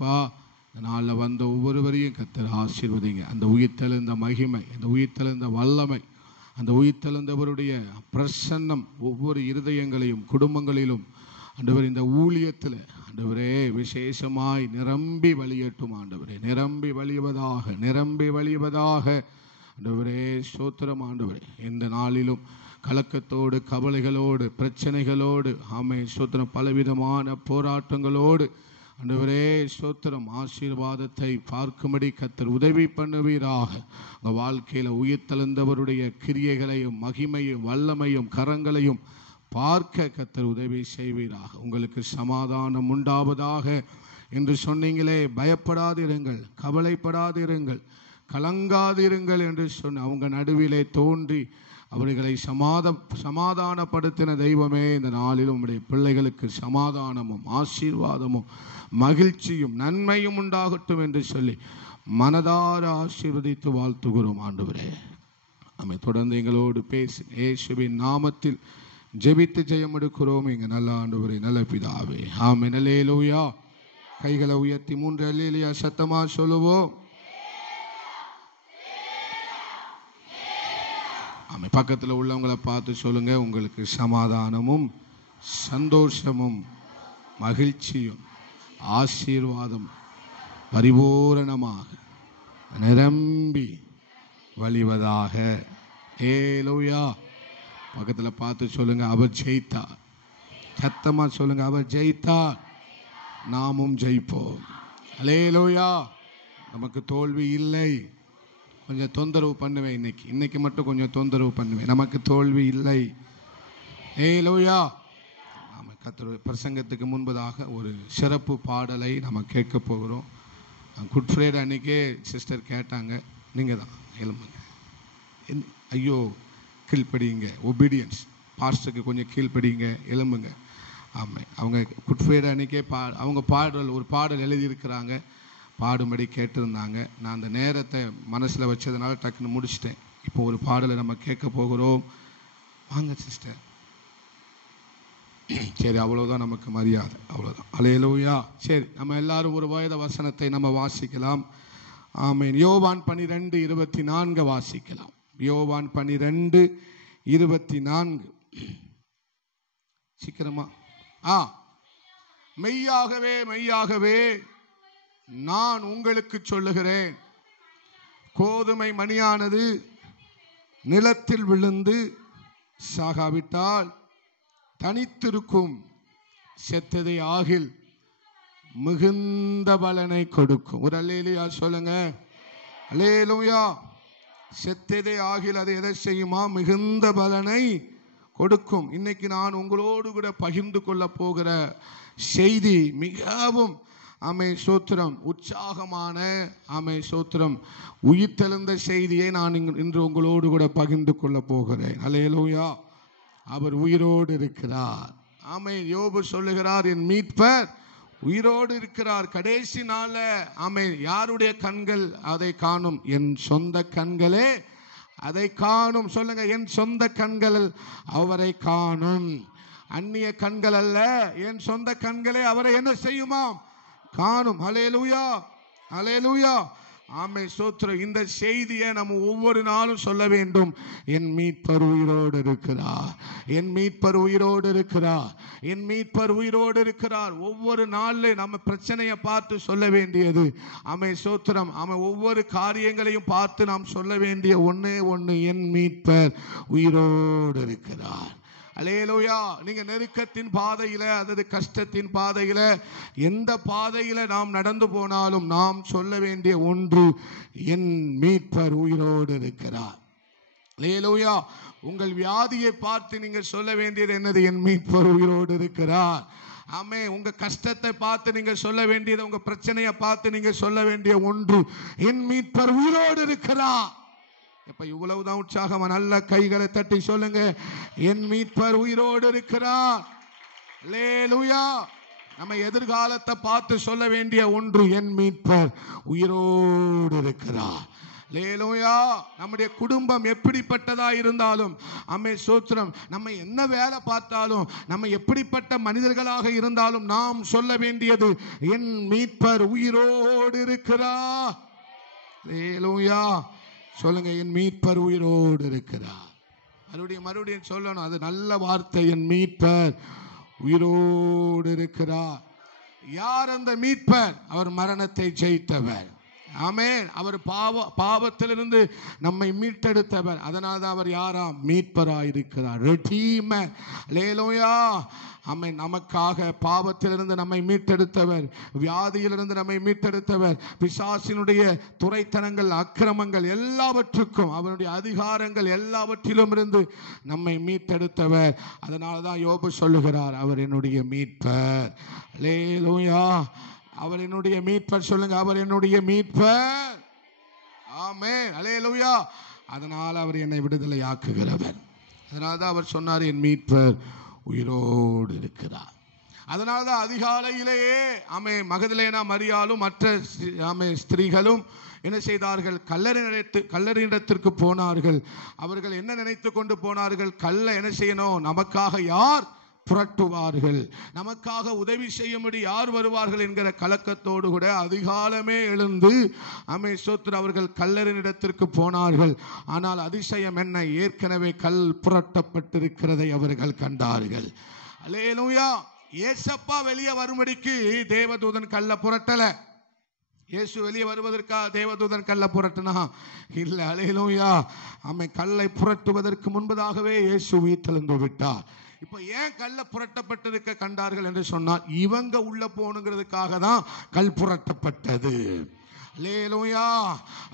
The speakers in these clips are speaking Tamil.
அப்பா இந்த நாளில் வந்த ஒவ்வொருவரையும் கர்த்தர் ஆசீர்வதிங்க. அந்த உயிர்த்தெழுந்த மகிமை, அந்த உயிர்த்தெழுந்த வல்லமை, அந்த உயிர்த்தெழுந்தவருடைய பிரசன்னம் ஒவ்வொரு இருதயங்களையும் குடும்பங்களிலும் ஆண்டவர் இந்த ஊழியத்தில் ஆண்டவரே விசேஷமாய் நிரம்பி வழியட்டும். ஆண்டவரே நிரம்பி வழிவதாக, நிரம்பி வழிவதாக. ஆண்டவரே ஸ்தோத்திரம். ஆண்டவரே இந்த நாளிலும் கலக்கத்தோடு, கவலைகளோடு, பிரச்சனைகளோடு, ஸ்தோத்திரம், பலவிதமான போராட்டங்களோடு ஆண்டவரே ஸ்தோத்திரம், ஆசீர்வாதத்தை பார்க்கும்படி கர்த்தர் உதவி பண்ணுவீராக. உங்கள் வாழ்க்கையில் உயிர்த்தெழுந்தவருடைய கிரியைகளையும் மகிமையும் வல்லமையும் கரங்களையும் பார்க்க கர்த்தர் உதவி செய்வீராக. உங்களுக்கு சமாதானம் உண்டாவதாக என்று சொன்னீங்களே. பயப்படாதிருங்கள், கவலைப்படாதிருங்கள், கலங்காதிருங்கள் என்று சொன்ன அவங்க நடுவிலே தோன்றி அவர்களை சமாதானப்படுத்தின தெய்வமே, இந்த நாளிலும் உம்முடைய பிள்ளைகளுக்கு சமாதானமும் ஆசீர்வாதமும் மகிழ்ச்சியும் நன்மையும் உண்டாகட்டும் என்று சொல்லி மனதார ஆசீர்வதித்து வாழ்த்துகிறோம். ஆண்டவரே தொடர்ந்து எங்களோடு பேசி இயேசுவின் நாமத்தில் ஜெபித்து ஜெயம் எடுக்கிறோம் எங்கள் நல்ல ஆண்டவரே, நல்ல பிதாவே. ஆமென். அல்லேலூயா. கைகளை உயர்த்தி 3 அல்லேலூயா சத்தமா சொல்லுவோம். ஆமென். பக்கத்தில் உள்ளவங்களை பார்த்து சொல்லுங்க, உங்களுக்கு சமாதானமும் சந்தோஷமும் மகிழ்ச்சியும் ஆசீர்வாதம் பரிபூரணமாக நிரம்பி வழிவதாக. அல்லேலூயா. பக்கத்தில் பார்த்து சொல்லுங்க, அவர் ஜெயித்தார். சத்தமா சொல்லுங்க, அவர் ஜெயித்தார், நாமும் ஜெயிப்போம். அல்லேலூயா. நமக்கு தோல்வி இல்லை. கொஞ்சம் தொந்தரவு பண்ணுவேன், இன்னைக்கு மட்டும் கொஞ்சம் தொந்தரவு பண்ணுவேன். நமக்கு தோல்வி இல்லை. அல்லேலூயா. நாம் கர்த்தர் பிரசங்கத்துக்கு முன்பதாக ஒரு சிறப்பு பாடலை நம்ம கேட்க போகிறோம். குட் ஃப்ரைடே அன்னைக்கே சிஸ்டர் கேட்டாங்க, நீங்கள் தான் எழும்புங்க, ஐயோ கீழ்ப்படிங்க, ஒபீடியன்ஸ், பாஸ்டருக்கு கொஞ்சம் கீழ்ப்படிங்க, எழும்புங்க. ஆமாம், அவங்க குட் ஃப்ரைடே அன்னைக்கே அவங்க ஒரு பாடல் எழுதியிருக்கிறாங்க, பாடும்படி கேட்டிருந்தாங்க. நான் அந்த நேரத்தை மனசில் வச்சதுனால டக்குன்னு முடிச்சிட்டேன். இப்போ ஒரு பாடலை நம்ம கேட்க போகிறோம். வாங்க சிஸ்டர். சரி, அவ்வளோதான் நமக்கு மரியாதை, அவ்வளோதான். அல்லேலூயா. சரி, நம்ம எல்லாரும் ஒரு வேத வசனத்தை நம்ம வாசிக்கலாம். ஆமென். யோவான் 12:24 வாசிக்கலாம். யோவான் 12:24. சீக்கிரமா. மெய்யாகவே மெய்யாகவே நான் உங்களுக்கு சொல்லுகிறேன், கோதுமை மணியானது நிலத்தில் விழுந்து சாகாவிட்டால் தனித்திருக்கும், செத்ததை ஆகில் மிகுந்த பலனை கொடுக்கும். ஒரு அல்லேலூயா சொல்லுங்க. அல்லேலூயா. செத்ததை ஆகில் அது எதை செய்யுமா? மிகுந்த பலனை கொடுக்கும். இன்னைக்கு நான் உங்களோடு கூட பகிர்ந்து கொள்ள போகிற செய்தி மிகவும் சோத்திரம் உற்சாகமான சோத்திரம் உயிர்த்தெழுந்த செய்தியை நான் இன்று உங்களோடு கூட பகிர்ந்து கொள்ள போகிறேன். அல்லேலூயா. அவர் உயிரோடு இருக்கிறார். யோபு சொல்லுகிறார், என் மீட்பர் உயிரோடு இருக்கிறார். கடைசி நாள யாருடைய கண்கள் அதை காணும்? என் சொந்த கண்களே அதை காணும். சொல்லுங்க, என் சொந்த கண்கள் அவரை காணும். அந்நிய கண்கள் அல்ல, என் சொந்த கண்களே அவரை என்ன செய்யுமாம்? காணும். அல்லேலூயா. அல்லேலூயா. சோத்திரம். இந்த செய்தியை நம்ம ஒவ்வொரு நாளும் சொல்ல வேண்டும். என் மீட்பர் உயிரோடு இருக்கிறார், என் மீட்பர் உயிரோடு இருக்கிறார், என் மீட்பர் உயிரோடு இருக்கிறார். ஒவ்வொரு நாளில் நம்ம பிரச்சனையை பார்த்து சொல்ல வேண்டியது சோத்திரம். ஒவ்வொரு காரியங்களையும் பார்த்து நாம் சொல்ல வேண்டிய ஒன்னே ஒன்று, என் மீட்பர் உயிரோடு இருக்கிறார். அல்லேலூயா. நீங்க நெருக்கத்தின் பாதையில அல்லது கஷ்டத்தின் பாதையில எந்த பாதையில நாம் நடந்து போனாலும் நாம் சொல்ல வேண்டிய ஒன்று, என் மீட்பர் உயிரோடு இருக்கிறார். அல்லேலூயா. உங்கள் வியாதியை பார்த்து நீங்க சொல்ல வேண்டியது என்னது? என் மீட்பர் உயிரோடு இருக்கிறார். உங்க கஷ்டத்தை பார்த்து நீங்க சொல்ல வேண்டியது, உங்க பிரச்சனையை பார்த்து நீங்க சொல்ல வேண்டிய ஒன்று, என் மீட்பர் உயிரோடு இருக்கிறார். இப்ப இவ்வளவுதான் உற்சாகமா? நல்ல கைகளை தட்டி சொல்லுங்க, என் மீட்பர் உயிரோடு இருக்கிறார். அல்லேலூயா. நம்ம எதிர்காலத்தை பார்த்து சொல்ல வேண்டிய ஒன்று, என் மீட்பர் உயிரோடு இருக்கிறார். அல்லேலூயா. நம்முடைய குடும்பம் எப்படிப்பட்டதா இருந்தாலும், அம்மே ஸ்தோத்திரம், நம்ம என்ன வேலை பார்த்தாலும், நம்ம எப்படிப்பட்ட மனிதர்களாக இருந்தாலும், நாம் சொல்ல வேண்டியது, என் மீட்பர் உயிரோடு இருக்கிறார். அல்லேலூயா. சொல்லுங்க, என் மீட்பர் உயிரோடு இருக்கிறார். மறுபடியும் சொல்லணும், அது நல்ல வார்த்தை. என் மீட்பர் உயிரோடு இருக்கிறார். யார் அந்த மீட்பர்? அவர் மரணத்தை ஜெயித்தவர். ஆமென். அவர் பாவத்திலிருந்து நம்மை மீட்டெடுத்தவர். அதனால்தான் அவர் யாராம்? மீட்பராயிருக்கிறார். ரெடீமர். அல்லேலூயா. ஆமென். நமக்காக பாவத்திலிருந்து நம்மை மீட்டெடுத்தவர், வியாதியிலிருந்து நம்மை மீட்டெடுத்தவர், பிசாசினுடைய துரைத்தனங்கள், அக்கிரமங்கள் எல்லாவற்றுக்கும், அவனுடைய அதிகாரங்கள் எல்லாவற்றிலும் இருந்து நம்மை மீட்டெடுத்தவர். அதனால்தான் யோபு சொல்லுகிறார், அவர் என்னுடைய மீட்பர். அல்லேலூயா. அவர் என்னுடைய மீட்பர். சொல்லுங்க, அவர் என்னுடைய மீட்பர். ஆமென். அல்லேலூயா. அதனால் அவர் என்னை விடுதலை ஆக்குகிறவர். அதனால்தான் அவர் சொன்னார், என் மீட்பர் உயிரோடு இருக்கிறார். அதனால்தான் அதிகாலையிலேயே மகதலேனா மரியாளும் மற்ற ஸ்திரீகளும் என்ன செய்தார்கள்? கல்லறையிடத்திற்கு போனார்கள். அவர்கள் என்ன நினைத்து கொண்டு போனார்கள்? கல்லை என்ன செய்யணும்? நமக்காக யார் புரட்டுவார்கள், நமக்காக உதவி செய்யும்படி யார் வருவார்கள் என்கிற கலக்கத்தோடு கூட அதிகாலமே எழுந்து அவர்கள் கல்லறையிடத்திற்கு போனார்கள். ஆனால் அதிசயம் என்ன? ஏற்கனவே கல் புரட்டப்பட்டிருக்கிறதை அவர்கள் கண்டார்கள். அல்லேலூயா. ஏசப்பா வெளியே வரும்படிக்கு தேவதூதன் கல்லை புரட்டல. இயேசு வெளியே வருவதற்காக தேவதூதன் கல்லை புரட்டுனா இல்லை. அல்லேலூயா. கல்லை புரட்டுவதற்கு முன்பதாகவே இயேசு உயிர்த்தெழுந்து விட்டார். இப்ப ஏன் கல்ல புரட்டப்பட்டிருக்க கண்டார்கள் என்று சொன்னால், இவங்க உள்ள போகணுங்கிறதுக்காக தான் கல் புரட்டப்பட்டது. அல்லேலூயா.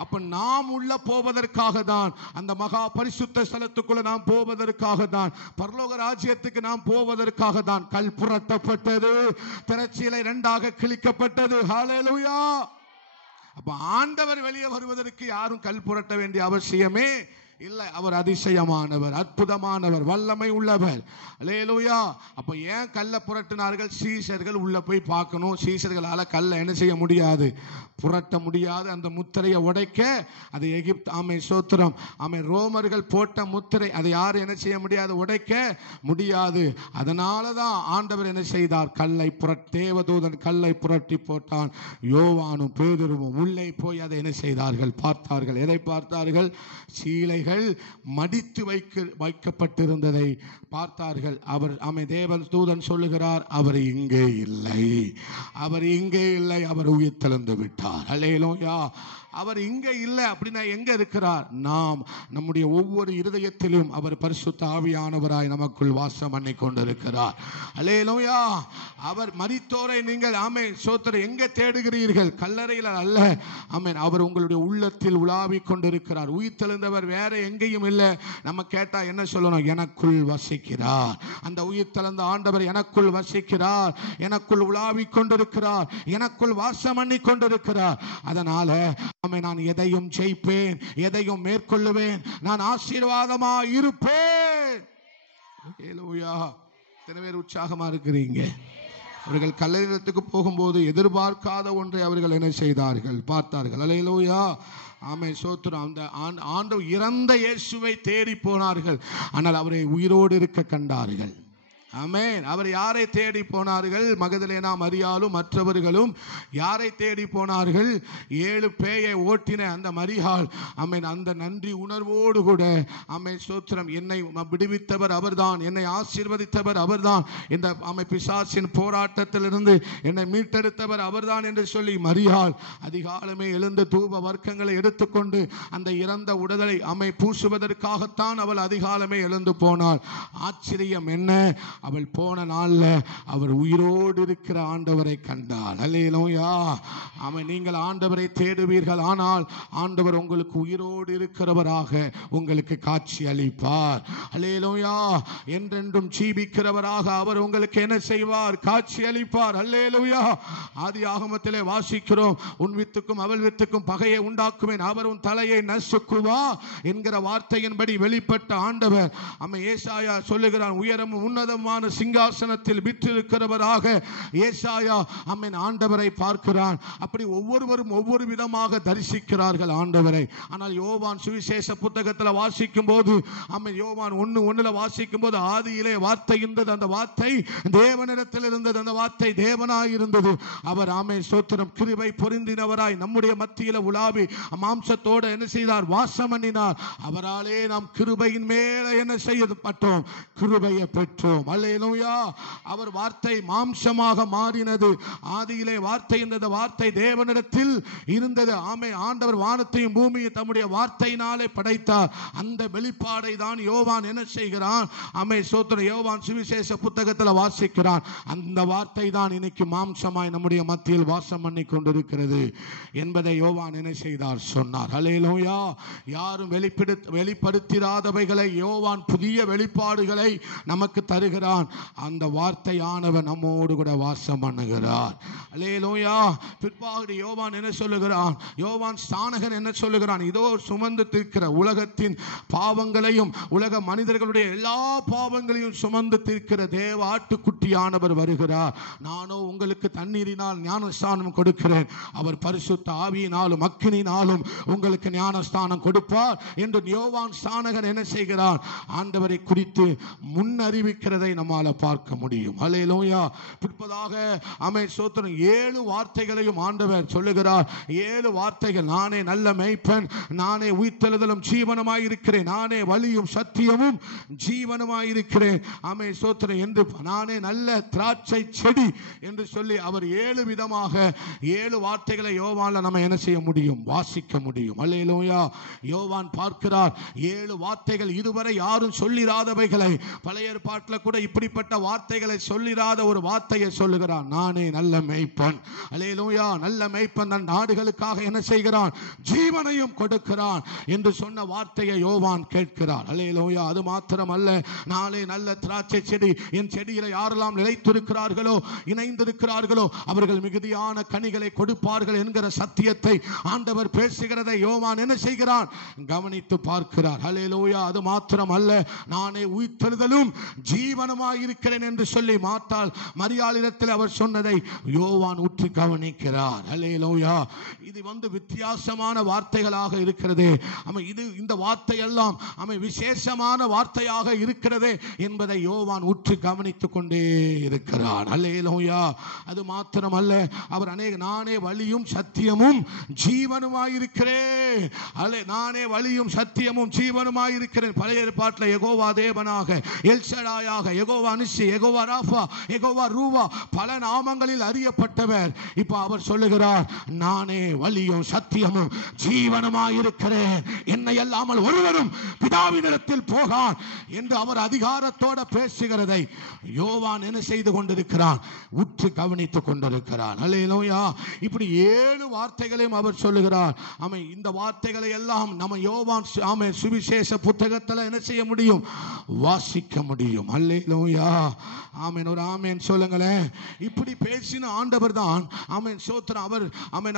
அப்ப நாம் உள்ள போவதற்காக தான், அந்த மகா பரிசுத்த ஸ்தலத்துக்குள்ள நாம் போவதற்காக தான், பரலோக ராஜ்யத்துக்கு நாம் போவதற்காக தான் கல் புரட்டப்பட்டது. திரைச்சீலை இரண்டாக கிழிக்கப்பட்டது. ஹல்லேலூயா. அப்ப ஆண்டவர் வெளியே வருவதற்கு யாரும் கல் புரட்ட வேண்டிய அவசியமே இல்லை. அவர் அதிசயமானவர், அற்புதமானவர், வல்லமை உள்ளவர். அல்லேலூயா. அப்ப ஏன் கல்லை புரட்டினார்கள்? சீஷர்கள் உள்ள போய் பார்க்கணும். சீஷர்களால கல்லை என்ன செய்ய முடியாது? புரட்ட முடியாது. அந்த முத்திரையை உடைக்க, அது எகிப்து சோத்திரம் ரோமர்கள் போட்ட முத்திரை, அதை யாரும் என்ன செய்ய முடியாது? உடைக்க முடியாது. அதனாலதான் ஆண்டவர் என்ன செய்தார்? கல்லை தேவதூதன் கல்லை புரட்டி போட்டான். யோவானும் பேதுருவும் உள்ளே போய் அதை என்ன செய்தார்கள்? பார்த்தார்கள். எதை பார்த்தார்கள்? சீலை மடித்து வைக்கப்பட்டிருந்ததை பார்த்தார்கள். அவர் தேவதூதன் சொல்லுகிறார், அவர் இங்கே இல்லை, அவர் இங்கே இல்லை, அவர் உயிர்த்தெழுந்து விட்டார். அல்லேலூயா. அவர் இங்கே இல்லை அப்படின்னா எங்க இருக்கிறார்? நாம் நம்முடைய ஒவ்வொரு இருதயத்திலும் அவர் பரிசுத்த ஆவியானவராய் நமக்குள் வாசம் பண்ணி கொண்டிருக்கிறார். அல்லேலூயா. அவர் மரித்தோரை நீங்கள் சோத்திர எங்க தேடுகிறீர்கள்? கல்லறையில் அல்ல. அவர் உங்களுடைய உள்ளத்தில் உலாவிக் கொண்டிருக்கிறார். உயிர்த்தெழுந்தவர் வேற எங்கேயும் இல்லை. நம்ம கேட்டா என்ன சொல்லணும்? எனக்குள் வசிக்கிறார். அந்த உயிர்த்தெழுந்த ஆண்டவர் எனக்குள் வசிக்கிறார், எனக்குள் உலாவிக் கொண்டிருக்கிறார், எனக்குள் வாசம் பண்ணி கொண்டிருக்கிறார். அதனால நான் எதையும் ஜெயிப்பேன், எதையும் மேற்கொள்ளுவேன், நான் ஆசீர்வாதமாக இருப்பேன். எத்தனை பேர் உற்சாகமா இருக்கிறீங்க? அவர்கள் கல்லறைக்கு போகும்போது எதிர்பார்க்காத ஒன்றை அவர்கள் என்ன செய்தார்கள்? பார்த்தார்கள். அல்லேலூயா. சோத்திரம். அந்த ஆண்டவர் இறந்த இயேசுவை தேடி போனார்கள். ஆனால் அவரை உயிரோடு இருக்க கண்டார்கள். ஆமென். அவர் யாரை தேடி போனார்கள்? மகதலேனா மரியாளும் மற்றவர்களும் யாரை தேடி போனார்கள்? 7 பேயை ஓட்டின அந்த மரியாள் அந்த நன்றி உணர்வோடு கூட ஸ்தோத்திரம், என்னை விடுவித்தவர் அவர்தான், என்னை ஆசீர்வதித்தவர் அவர்தான், இந்த பிசாசின் போராட்டத்திலிருந்து என்னை மீட்டெடுத்தவர் அவர்தான் என்று சொல்லி மரியாள் அதிகாலமே எழுந்து தூப வர்க்கங்களை எடுத்துக்கொண்டு அந்த இறந்த உடலை பூசுவதற்காகத்தான் அவள் அதிகாலமே எழுந்து போனாள். ஆச்சரியம் என்ன? அவள் போன நாள்ல அவர் உயிரோடு இருக்கிற ஆண்டவரை கண்டாள். அல்லேலூயா. நீங்கள் ஆண்டவரை தேடுவீர்கள், ஆனால் ஆண்டவர் உங்களுக்கு உயிரோடு இருக்கிறவராக உங்களுக்கு காட்சி அளிப்பார். அல்லேலூயா. என்றென்றும் ஜீவிக்கிறவராக அவர் உங்களுக்கு என்ன செய்வார்? காட்சி அளிப்பார். அல்லேலூயா. ஆதியாகமத்திலே வாசிக்கிறோம், உன் வித்துக்கும் அவள் வித்துக்கும் பகையை உண்டாக்குவேன், அவர் உன் தலையை நசுக்குவார் என்கிற வார்த்தையின்படி வெளிப்பட்ட ஆண்டவர் ஏசாயா சொல்லுகிறான், உயரமும் உன்னதம் உன்னதமான சிங்காசனத்தில் விற்றிருக்கிறவராக ஏசாயா ஆமென் ஆண்டவரை பார்க்கிறான். அப்படி ஒவ்வொருவரும் ஒவ்வொரு விதமாக தரிசிக்கிறார்கள் ஆண்டவரை. ஆனால் யோவான் சுவிசேஷ புத்தகத்தில் வாசிக்கும் போது ஆமென் யோவான் 1:1 வாசிக்கும் போது ஆதியிலே வார்த்தை இருந்தது, அந்த வார்த்தை தேவனிடத்தில் இருந்தது, அந்த வார்த்தை தேவனாய் இருந்தது. அவர் ஆமென் ஸ்தோத்திரம் கிருபை பொருந்தினவராய் நம்முடைய மத்தியில் உலாவி மாம்சத்தோடு என்ன செய்தார்? வாசம் பண்ணினார். அவராலே நாம் கிருபையின் மேலே என்ன செய்யப்பட்டோம்? கிருபையை பெற்றோம். அல்லேலூயா. அவர் வார்த்தை மாம்சமாக மாறினது. ஆதியிலே வார்த்தை இருந்தது, வார்த்தை தேவனிடத்தில் இருந்தது. ஆமென். ஆண்டவர் வானத்தையும் பூமியை தம்முடைய வார்த்தையினாலே படைத்தார். அந்த வெளிப்பாடை தான் யோவான் என்ன செய்கிறான்? ஆமென் ஸ்தோத்திரம் யோவான் சுவிசேஷ புத்தகத்தில் வாசிக்கிறான். அந்த வார்த்தை தான் இன்னைக்கு மாம்சமாய் நம்முடைய மத்தியில் வாசம் பண்ணி கொண்டிருக்கிறது என்பதை யோவான் என்ன செய்தார்? சொன்னார். அல்லேலூயா. யாரும் வெளிப்படுத்திராதவைகளை யோவான் புதிய வெளிப்பாடுகளை நமக்கு தருகிறான். அந்த வார்த்தையானவர் நம்மோடு கூட வாசம் பண்ணுகிறார். அல்லேலூயா. பிற்பாடு யோவான் என்ன சொல்லுகிறான்? யோவான் ஸ்நானகன் என்ன சொல்லுகிறான்? இதோ சுமந்து தீர்க்கிற உலகத்தின் பாவங்களையும் உலக மனிதர்களுடைய எல்லா பாவங்களையும் சுமந்து தீர்க்கிற தேவ ஆட்டுக்குட்டியானவர் வருகிறார். நானோ உங்களுக்கு தண்ணீரினால் ஞானஸ்தானம் கொடுக்கிறேன், அவர் பரிசுத்த ஆவியினாலும் அக்கினியினாலும் உங்களுக்கு ஞானஸ்தானம் கொடுப்பார் என்று யோவான் ஸ்நானகன் என்ன செய்கிறார்? ஆண்டவரை குறித்து முன்னறிவிக்கிறதை நம்மால பார்க்க முடியும். அல்லேலூயா. பிற்பதாக ஆமென் ஸ்தோத்திரம் 7 வார்த்தைகளையும் ஆண்டவர் சொல்லுகிறார். 7 வார்த்தைகள். நானே நல்ல மேய்ப்பன், நானே உயிர்த்தெழுதலும் ஜீவனுமாய் இருக்கிறேன், நானே வழியும் சத்தியமும் ஜீவனுமாய் இருக்கிறேன். ஆமென் ஸ்தோத்திரம் என்று நானே நல்ல திராட்சை செடி என்று சொல்லி அவர் 7 விதமாக 7 வார்த்தைகளை யோவான்ல நம்ம என்ன செய்ய முடியும்? வாசிக்க முடியும். அல்லேலூயா. யோவான் பார்க்கிறார் 7 வார்த்தைகள் இதுவரை யாரும் சொல்லிராதவைகளை, பழைய ஏற்பாட்டில் கூட இப்படிப்பட்ட வார்த்தைகளை சொல்லிராத ஒரு வார்த்தையை சொல்லுகிறான். நானே நல்ல மேய்ப்பன். அல்லேலூயா. நல்ல மேய்ப்பன் தன் நாடுகளுக்காக என்ன செய்கிறான்? ஜீவனையும் கொடுக்கிறான் என்று சொன்ன வார்த்தையை யோவான் கேட்கிறார். அல்லேலூயா. அது மாத்திரமல்ல, நாளே நல்ல திராட்சை செடி, என் செடியில யாரெல்லாம் நிலைத்திருக்கிறார்களோ இணைந்திருக்கிறார்களோ அவர்கள் மிகுதியான கனிகளை கொடுப்பார்கள் என்கிற சத்தியத்தை ஆண்டவர் பேசுகிறதை யோவான் என்ன செய்கிறான்? கவனித்து பார்க்கிறார். அல்லேலூயா. அது மாத்திரமல்ல, நானே உயிர்த்தெழுதலும் ஜீவனுமாய் இருக்கிறேன் என்று சொல்லி மாத்தாள் மரியாளிடத்தில் அவர் சொன்னதை யோவான் உற்று கவனிக்கிறார். அல்லேலூயா. இது வித்தியாசமான வார்த்தைகளாக இருக்கிறது. இது இந்த வார்த்தை எல்லாம் விசேஷமான வார்த்தையாக இருக்கிறது என்பதை யோவான் உற்று கவனித்துக் கொண்டே இருக்கிறார். அல்லேலூயா. அது மாத்திரமல்ல, அவர் நானே வழியும் சத்தியமும் ஜீவனுமாயிருக்கிறேன். நானே வழியும் சத்தியமும் ஜீவனுமாயிருக்கிறேன். பழைய ஏற்பாட்டில் யெகோவா தேவனாக, எல்ஷடாயாக, யெகோவா நிசி, யெகோவா ராஃபா, யெகோவா ரூவா பல நாமங்களில் அறியப்பட்டவர். இப்ப அவர் சொல்லுகிறார், நானே வழியும் சத்தியமும் ஜீவனுமாயிருக்கிறேன், என்னை அல்லாமல் ஒருவரும் பிதாவினிடத்தில் போகான் என்று அவர் அதிகாரத்தோட பேசுகிறதை யோவான் என்ன செய்து கொண்டிருக்கிறான்? உற்று கவனித்துக் கொண்டிருக்கிறான். அல்லேலூயா. இப்படி 7 வார்த்தைகளையும் அவர் சொல்லுகிறார். இந்த வார்த்தைகளை எல்லாம் நம்ம யோவான் சுவிசேஷ புத்தகத்தில் என்ன செய்ய முடியும்? வாசிக்க முடியும். அல்லேலூயா. ஆமென். ஒரு ஆமென் சொல்லுங்களேன். இப்படி பேசின ஆண்டவர் தான் ஆமென் ஸ்தோத்திரம் அவர்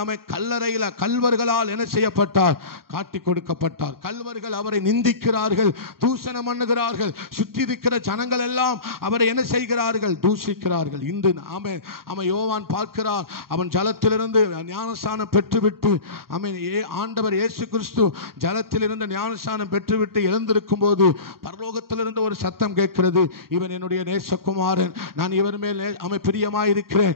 நம்மை கல்லறையில் கல்வர்களால் என்ன செய்யப்பட்டார்? காட்டி கொடுக்கப்பட்டார். கல்வர்கள் அவரை நிந்திக்கிறார்கள், தூஷணம் பண்ணுகிறார்கள். சுற்றி இருக்கிற ஜனங்கள் எல்லாம் அவரை என்ன செய்கிறார்கள்? தூஷிக்கிறார்கள். இன்று அவன் யோவான் பார்க்கிறார். அவன் ஜலத்திலிருந்து ஞானஸ்தானம் பெற்றுவிட்டு ஆண்டவர் இயேசு கிறிஸ்து ஜலத்திலிருந்து ஞானஸ்தானம் பெற்றுவிட்டு எழுந்திருக்கும் போது பரலோகத்திலிருந்து ஒரு சத்தம் கேட்கிறது, இவன் என்னுடைய நேசகுமாரன், நான் இவர் மேல் பிரியமாயிருக்கிறேன்,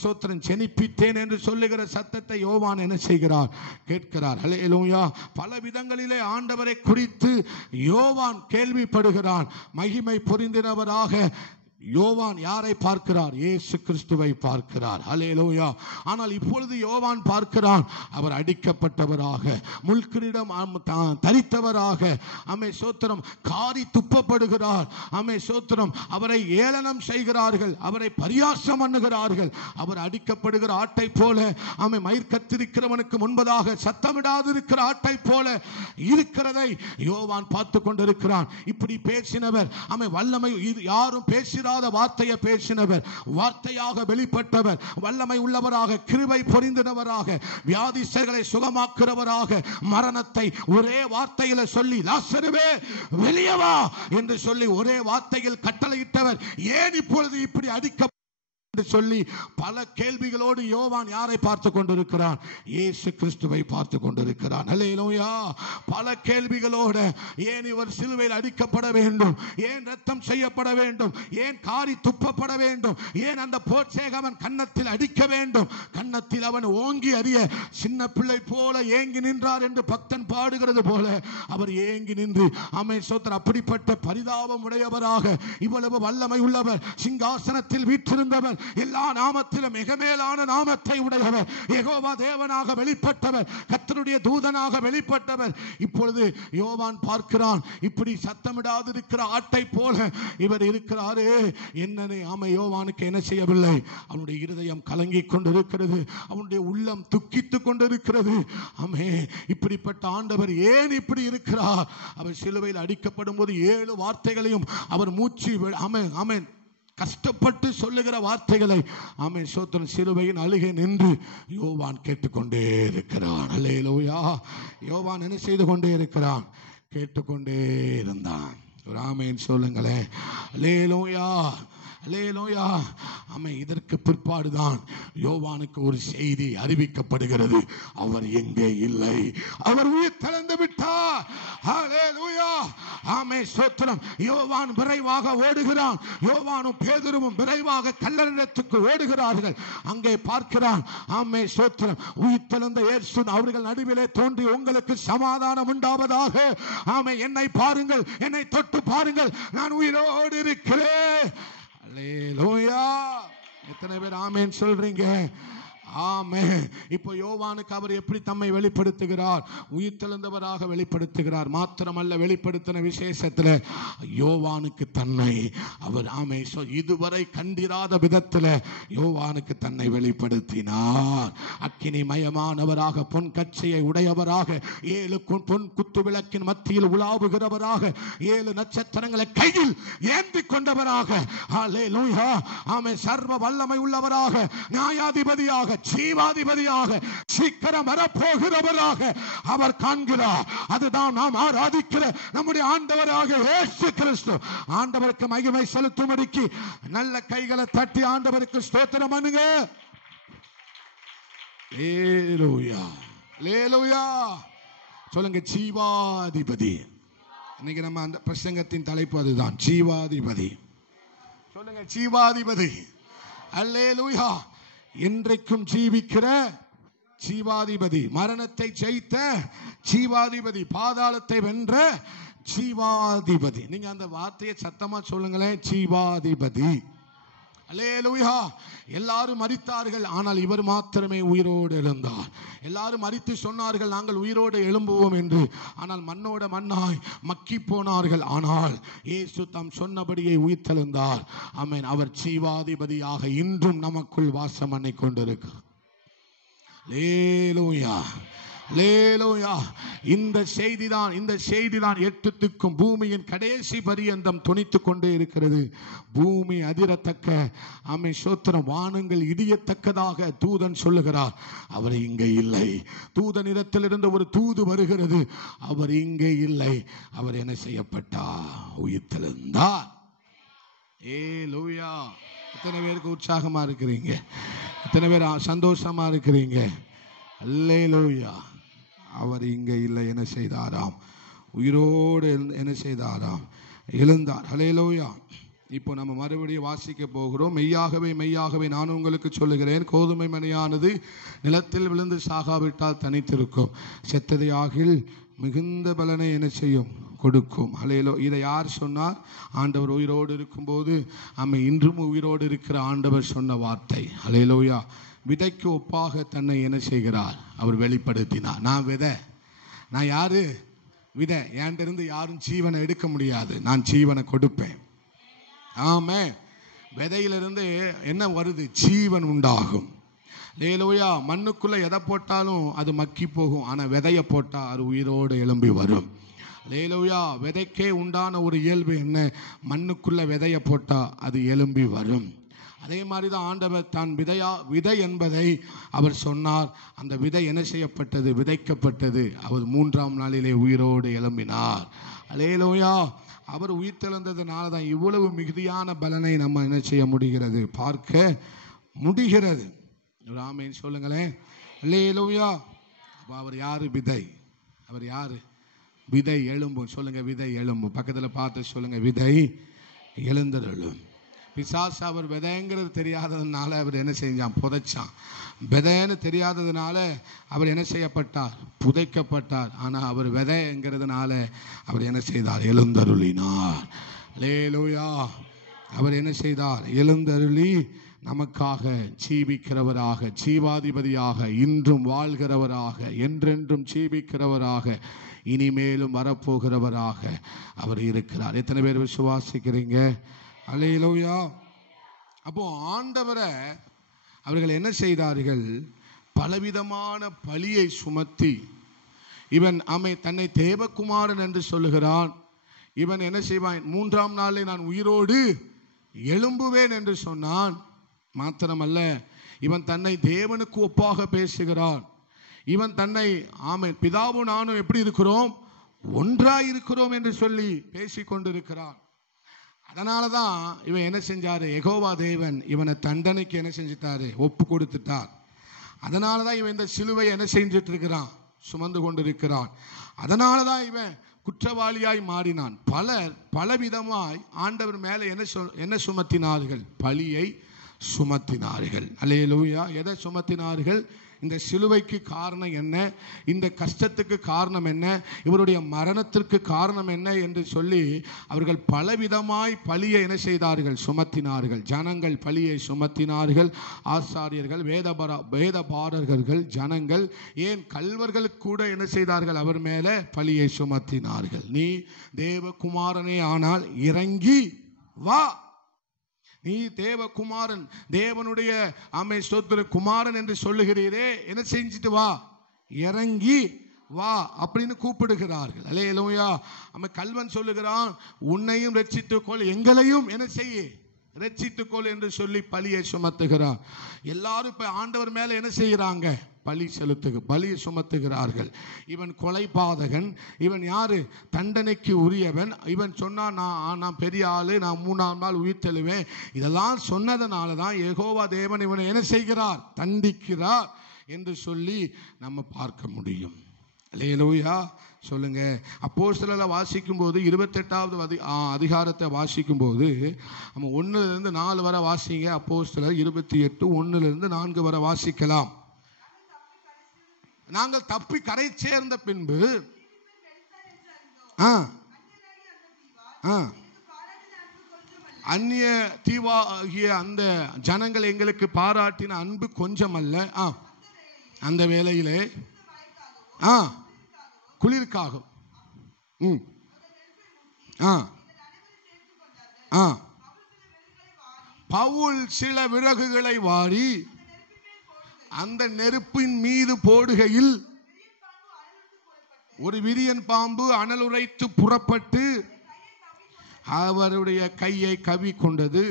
ஸ்தோத்திரம் ஜெனிப்பித்தேன் என்று சொல்லுகிற சத்தத்தை யோவான் என்ன செய்கிறார்? கேட்கிறார். அல்லேலூயா. பல விதங்களிலே ஆண்டவரை குறித்து யோவான் கேள்விப்படுகிறான். மகிமை பொருந்தினவராக யோவான் யாரை பார்க்கிறார்? இயேசு கிறிஸ்துவை பார்க்கிறார். அல்லேலூயா. ஆனால் இப்பொழுது யோவான் பார்க்கிறான், அவர் அடிக்கப்பட்டவராக, முள்கிரீடம் தரித்தவராக, ஸ்தோத்திரம் காரி துப்பப்படுகிறார். ஸ்தோத்திரம் அவரை ஏளனம் செய்கிறார்கள், அவரை பரியாசம் பண்ணுகிறார்கள். அவர் அடிக்கப்படுகிற ஆட்டை போல, மயிர் கத்திருக்கிறவனுக்கு முன்பதாக சத்தமிடாது இருக்கிற ஆட்டை போல இருக்கிறதை யோவான் பார்த்து கொண்டிருக்கிறான். இப்படி பேசினவர் வல்லமை யாரும் பேசுகிறார் இல்லாத வார்த்தையை பேசினவர், வார்த்தையாக வெளிப்பட்டவர், வல்லமை உள்ளவராக, கிருபை பொரிந்தவராக, வியாதிஸ்தர்களை சுகமாக்குறவராக, மரணத்தை ஒரே வார்த்தையில சொல்லி லாசருவே வெளியே வா என்று சொல்லி ஒரே வார்த்தையில் கட்டளையிட்டவர் ஏன் இப்பொழுது இப்படி அடிக்க சொல்லி பல கேள்விகளோடு யோவான் யாரை பார்த்து கொண்டிருக்கிறான்? இயேசு கிறிஸ்துவை பார்த்து கொண்டிருக்கிறான். அல்லேலூயா. பல கேள்விகளோடு ஏன் இவர் சிலுவையில் அடிக்கப்பட வேண்டும், ஏன் ரத்தம் செய்யப்பட வேண்டும், ஏன் காரி துப்பப்பட வேண்டும், ஏன் அந்த போர்ச்சேகவன் கன்னத்தில் அடிக்க வேண்டும், கன்னத்தில் அவன் ஓங்கி அறிய சின்ன பிள்ளை போல ஏங்கி நின்றார் என்று பக்தன் பாடுகிறது போல அவர் ஏங்கி நின்று ஆமென் ஸ்தோத்திரம். அப்படிப்பட்ட பரிதாபம் உடையவராக, இவ்வளவு வல்லமை உள்ளவர், சிங்காசனத்தில் வீற்றிருந்தவர், எல்லா நாமத்திலும் மிக மேலான நாமத்தை உடையவர், யெகோவா தேவனாக வெளிப்பட்டவர், கர்த்தருடைய தூதனாக வெளிப்பட்டவர். இப்பொழுது யோவான் பார்க்கிறான், இப்படி சத்தமிடாது இருக்கிற ஆட்டை போல இவர் இருக்கிறாரே. என்னனே ஆமை யோவானுக்கு என்ன செய்யவில்லை? அவனுடைய இருதயம் கலங்கிக் கொண்டிருக்கிறது, அவனுடைய உள்ளம் துக்கித்துக் கொண்டிருக்கிறது. ஆமே, இப்படிப்பட்ட ஆண்டவர் ஏன் இப்படி இருக்கிறார்? அவர் சிலுவையில் அடிக்கப்படும் போது 7 வார்த்தைகளையும் அவர் மூச்சு ஆமென் ஆமென் கஷ்டப்பட்டு சொல்லுகிற வார்த்தைகளை ஆமென் ஸ்தோத்திரம் சிலுவையின் அழுகை நின்று யோவான் கேட்டுக்கொண்டே இருக்கிறான். அல்லேலூயா. யோவான் என்ன செய்து கொண்டே இருக்கிறான்? கேட்டுக்கொண்டே இருந்தான். ஒரு ஆமென் சொல்லுங்களேன். அல்லேலூயா. அல்லேலூயா. ஆமென். இதற்கு பிற்பாடுதான் யோவானுக்கு ஒரு செய்தி அறிவிக்கப்படுகிறது. அவர் எங்கே இல்லை, அவர் உயிர் தெழுந்து விட்டார். அல்லேலூயா. ஆமென் ஸ்தோத்திரம். யோவான் விரைவாக ஓடுகிறான். யோவானும் பேதுருவும் விரைவாக கல்லறைக்கு ஓடுகிறார்கள். அங்கே பார்க்கிறான் ஆமென் ஸ்தோத்திரம் உயிர் தெழுந்த இயேசு அவர்கள் நடுவிலே தோன்றி உங்களுக்கு சமாதானம் உண்டாவதாக. ஆமென். என்னை பாருங்கள், என்னை தொட்டு பாருங்கள், நான் உயிரோடு இருக்கிறேன். அல்லேலூயா. எத்தனை பேர் ஆமென் சொல்றீங்க? ஆமென். இப்போ யோவானுக்கு அவர் எப்படி தம்மை வெளிப்படுத்துகிறார்? உயிர்த்தெழுந்தவராக வெளிப்படுத்துகிறார். மாத்திரமல்ல, வெளிப்படுத்தின விசேஷத்தில் யோவானுக்கு தன்னை அவர் ஆமென் இதுவரை கண்டிராத விதத்தில் யோவானுக்கு தன்னை வெளிப்படுத்தினார். அக்கினி மயமானவராக, பொன் கச்சையை உடையவராக, 7 பொன் குத்து விளக்கின் மத்தியில் உலாவுகிறவராக, 7 நட்சத்திரங்களை கையில் ஏந்தி கொண்டவராக, அல்லேலூயா ஆமென் சர்வ வல்லமை உள்ளவராக, நியாயாதிபதியாக, ஜீவாதிபதியாக, சீக்கிரம் வரப்போகிறவராக அவர் காண்கிறார். அதுதான் நாம் ஆராதிக்கிற நம்முடைய ஆண்டவராக இயேசு கிறிஸ்து. ஆண்டவருக்கு மகிமை செலுத்தும்படிக்கு நல்ல கைகளை தட்டி ஆண்டவருக்கு ஸ்தோத்திரம் பண்ணுங்க. அல்லேலூயா. அல்லேலூயா. சொல்லுங்க, ஜீவாதிபதி. இன்னைக்கு நம்ம அந்த பிரசங்கத்தின் தலைப்பு அதுதான், ஜீவாதிபதி. சொல்லுங்க, ஜீவாதிபதி. அல்லேலூயா. என்றைக்கும் ஜீவிக்கிற ஜீவாதிபதி, மரணத்தை ஜெயித்த ஜீவாதிபதி, பாதாளத்தை வென்ற ஜீவாதிபதி. நீங்க அந்த வார்த்தையை சத்தமா சொல்லுங்களேன், ஜீவாதிபதி. அல்லேலூயா. எல்லாரும் மரித்தார்கள், ஆனால் இவர் மாத்திரமே உயிரோடு எழுந்தார். எல்லாரும் மரித்து சொன்னார்கள் நாங்கள் உயிரோடு எழும்புவோம் என்று, ஆனால் மண்ணோட மண்ணாய் மக்கி போனார்கள். ஆனால் இயேசு தாம் சொன்னபடியே உயிர்த்தெழுந்தார். ஆமென். அவர் ஜீவாதிபதியாக இன்றும் நமக்குள் வாசம் பண்ணி கொண்டிருக்கிறார். அல்லேலூயா. அல்லேலூயா. இந்த செய்திதான் எட்டுத்துக்கும் பூமியின் கடைசி பரியந்தம் துணித்துக் கொண்டே இருக்கிறது. பூமி அதிரத்தக்க ஆமென் ஸ்தோத்திரம் வானங்கள் இடியத்தக்கதாக தூதன் சொல்லுகிறார், அவர் இங்கே இல்லை. தூதனிடத்திலிருந்து ஒரு தூது வருகிறது, அவர் இங்கே இல்லை. அவர் என்ன செய்யப்பட்டார்? உயிர்த்தெழுந்தார். அல்லேலூயா. எத்தனை பேருக்கு உற்சாகமா இருக்கிறீங்க? எத்தனை பேர் சந்தோஷமா இருக்கிறீங்க? அல்லேலூயா. அவர் இங்கே இல்லை. என்ன செய்தாராம்? உயிரோடு என்ன செய்தாராம்? எழுந்தார். அல்லேலூயா. இப்போ நம்ம மறுபடியும் வாசிக்க போகிறோம். மெய்யாகவே மெய்யாகவே நான் உங்களுக்கு சொல்லுகிறேன், கோதுமை மணியானது நிலத்தில் விழுந்து சாகாவிட்டால் தனித்திருக்கும், செத்ததை ஆகில் மிகுந்த பலனை என்ன செய்யும்? கொடுக்கும். அல்லேலூயா. இதை யார் சொன்னார்? ஆண்டவர் உயிரோடு இருக்கும்போது நம்ம இன்றும் உயிரோடு இருக்கிற ஆண்டவர் சொன்ன வார்த்தை. அல்லேலூயா. விதைக்கு ஒப்பாக தன்னை என்ன செய்கிறார்? அவர் வெளிப்படுத்தினார். நான் விதை, நான் யாரு? விதை. என்கிட்ட யாரும் ஜீவனை எடுக்க முடியாது, நான் ஜீவனை கொடுப்பேன். ஆமே. விதையிலிருந்து என்ன வருது? ஜீவன் உண்டாகும். அல்லேலூயா. மண்ணுக்குள்ள எதை போட்டாலும் அது மக்கி போகும், ஆனால் விதையை போட்டால் அது உயிரோடு எழும்பி வரும். அல்லேலூயா. விதைக்கே உண்டான ஒரு இயல்பு என்ன? மண்ணுக்குள்ள விதைய போட்டா அது எழும்பி வரும். அதே மாதிரி தான் ஆண்டவர் தான் விதை என்பதை அவர் சொன்னார். அந்த விதை என்ன செய்யப்பட்டது? விதைக்கப்பட்டது. அவர் 3ஆம் நாளிலே உயிரோடு எழும்பினார். அல்லேலூயா. அவர் உயிர்த்தெழுந்ததுனால தான் இவ்வளவு மிகுதியான பலனை நம்ம என்ன செய்ய முடிகிறது? பார்க்க முடிகிறது. ஆமென் சொல்லுங்களேன். அல்லேலூயா. அவர் யாரு? விதை. அவர் யாரு? விதை எழும்பும். சொல்லுங்க, விதை எழும்பும். பக்கத்தில் பார்த்து சொல்லுங்க, விதை எழுந்தருளும். பிசாசு அவர் விதைங்கிறது தெரியாததுனால அவர் என்ன செஞ்சான்? புதைச்சான். விதைன்னு தெரியாததுனால அவர் என்ன செய்யப்பட்டார்? புதைக்கப்பட்டார். ஆனால் அவர் விதைங்கிறதுனால அவர் என்ன செய்தார்? எழுந்தருளினார். அல்லேலூயா. அவர் என்ன செய்தார்? எழுந்தருளி நமக்காக ஜீவிக்கிறவராக, ஜீவாதிபதியாக, இன்றும் வாழ்கிறவராக, என்றென்றும் ஜீவிக்கிறவராக, இனிமேலும் வரப்போகிறவராக அவர் இருக்கிறார். எத்தனை பேர் விசுவாசிக்கிறீங்க? அல்லேலூயா. அப்போ ஆண்டவரை அவர்கள் என்ன செய்தார்கள்? பலவிதமான பழியை சுமத்தி, இவன் தன்னை தேவகுமாரன் என்று சொல்லுகிறான், இவன் என்ன செய்வான்? 3ஆம் நாளில் நான் உயிரோடு எழும்புவேன் என்று சொன்னான். மாத்திரமல்ல, இவன் தன்னை தேவனுக்கு ஒப்பாக பேசுகிறான். இவன் தன்னை பிதாவும் நானும் எப்படி இருக்கிறோம்? ஒன்றாய் இருக்கிறோம் என்று சொல்லி பேசிக்கொண்டிருக்கிறான். அதனால தான் இவன் என்ன செஞ்சாரு? யெகோவா தேவன் இவனை தண்டனைக்கு என்ன செஞ்சிட்டாரு? ஒப்பு கொடுத்துட்டார். அதனால தான் இவன் இந்த சிலுவை என்ன செஞ்சிட்டு இருக்கிறான்? சுமந்து கொண்டிருக்கிறான். அதனால தான் இவன் குற்றவாளியாய் மாறினான். பலர் பலவிதமாய் ஆண்டவர் மேலே என்ன சுமத்தினார்கள்? பழியை சுமத்தினார்கள். அல்லேலூயா. எதை சுமத்தினார்கள்? இந்த சிலுவைக்கு காரணம் என்ன? இந்த கஷ்டத்துக்கு காரணம் என்ன? இவருடைய மரணத்திற்கு காரணம் என்ன என்று சொல்லி அவர்கள் பலவிதமாய் பழியை என்ன செய்தார்கள்? சுமத்தினார்கள். ஜனங்கள் பழியை சுமத்தினார்கள். ஆசாரியர்கள், வேதபாரகர்கள், ஜனங்கள், ஏன் கல்வர்களுக்கு கூட என்ன செய்தார்கள்? அவர் மேலே பழியை சுமத்தினார்கள். நீ தேவகுமாரனே ஆனால் இறங்கி வா. நீ தேவகுமாரன், தேவனுடைய ஸ்தோத்திர குமாரன் என்று சொல்லுகிறீரே, என்ன செஞ்சிட்டு வா? இறங்கி வா அப்படின்னு கூப்பிடுகிறார்கள். அல்லேலூயா. கல்வன் சொல்லுகிறான், உன்னையும் ரட்சித்துக்கொள், எங்களையும் என்ன செய்ய? ரட்சித்துக்கொள் என்று சொல்லி பழியை சுமத்துகிறார். எல்லாரும் இப்ப ஆண்டவர் மேல என்ன செய்யறாங்க? பழி சுமத்துகிறார்கள். இவன் கொலைபாதகன், இவன் யாரு? தண்டனைக்கு உரியவன். இவன் சொன்னா நான் பெரிய ஆளு, நான் 3ஆம் நாள் உயிர்த்தெழுவேன். இதெல்லாம் சொன்னதனால தான் யெகோவா தேவன் இவனை என்ன செய்கிறார்? தண்டிக்கிறார் என்று சொல்லி நம்ம பார்க்க முடியும். அல்லேலூயா. சொல்லுங்க. அப்போஸ்தலரை வாசிக்கும் போது 28வது அதிகாரத்தை வாசிக்கும் போது நம்ம 1லிருந்து 4 வரை வாசிங்க. அப்போஸ்தலர் 28 1லிருந்து 4 வரை வாசிக்கலாம். நாங்கள் தப்பி கரை சேர்ந்த பின்பு அந்நிய தீவாகிய அந்த ஜனங்கள் எங்களுக்கு பாராட்டின அன்பு கொஞ்சமல்ல. அந்த வேளையிலே குளிர்காகும். பவுல் சில விறகுகளை வாரி அந்த நெருப்பின் மீது போடுகையில் ஒரு விரியன் பாம்பு அனலுரைத்து புறப்பட்டு அவருடைய கையை கவி கொண்டது.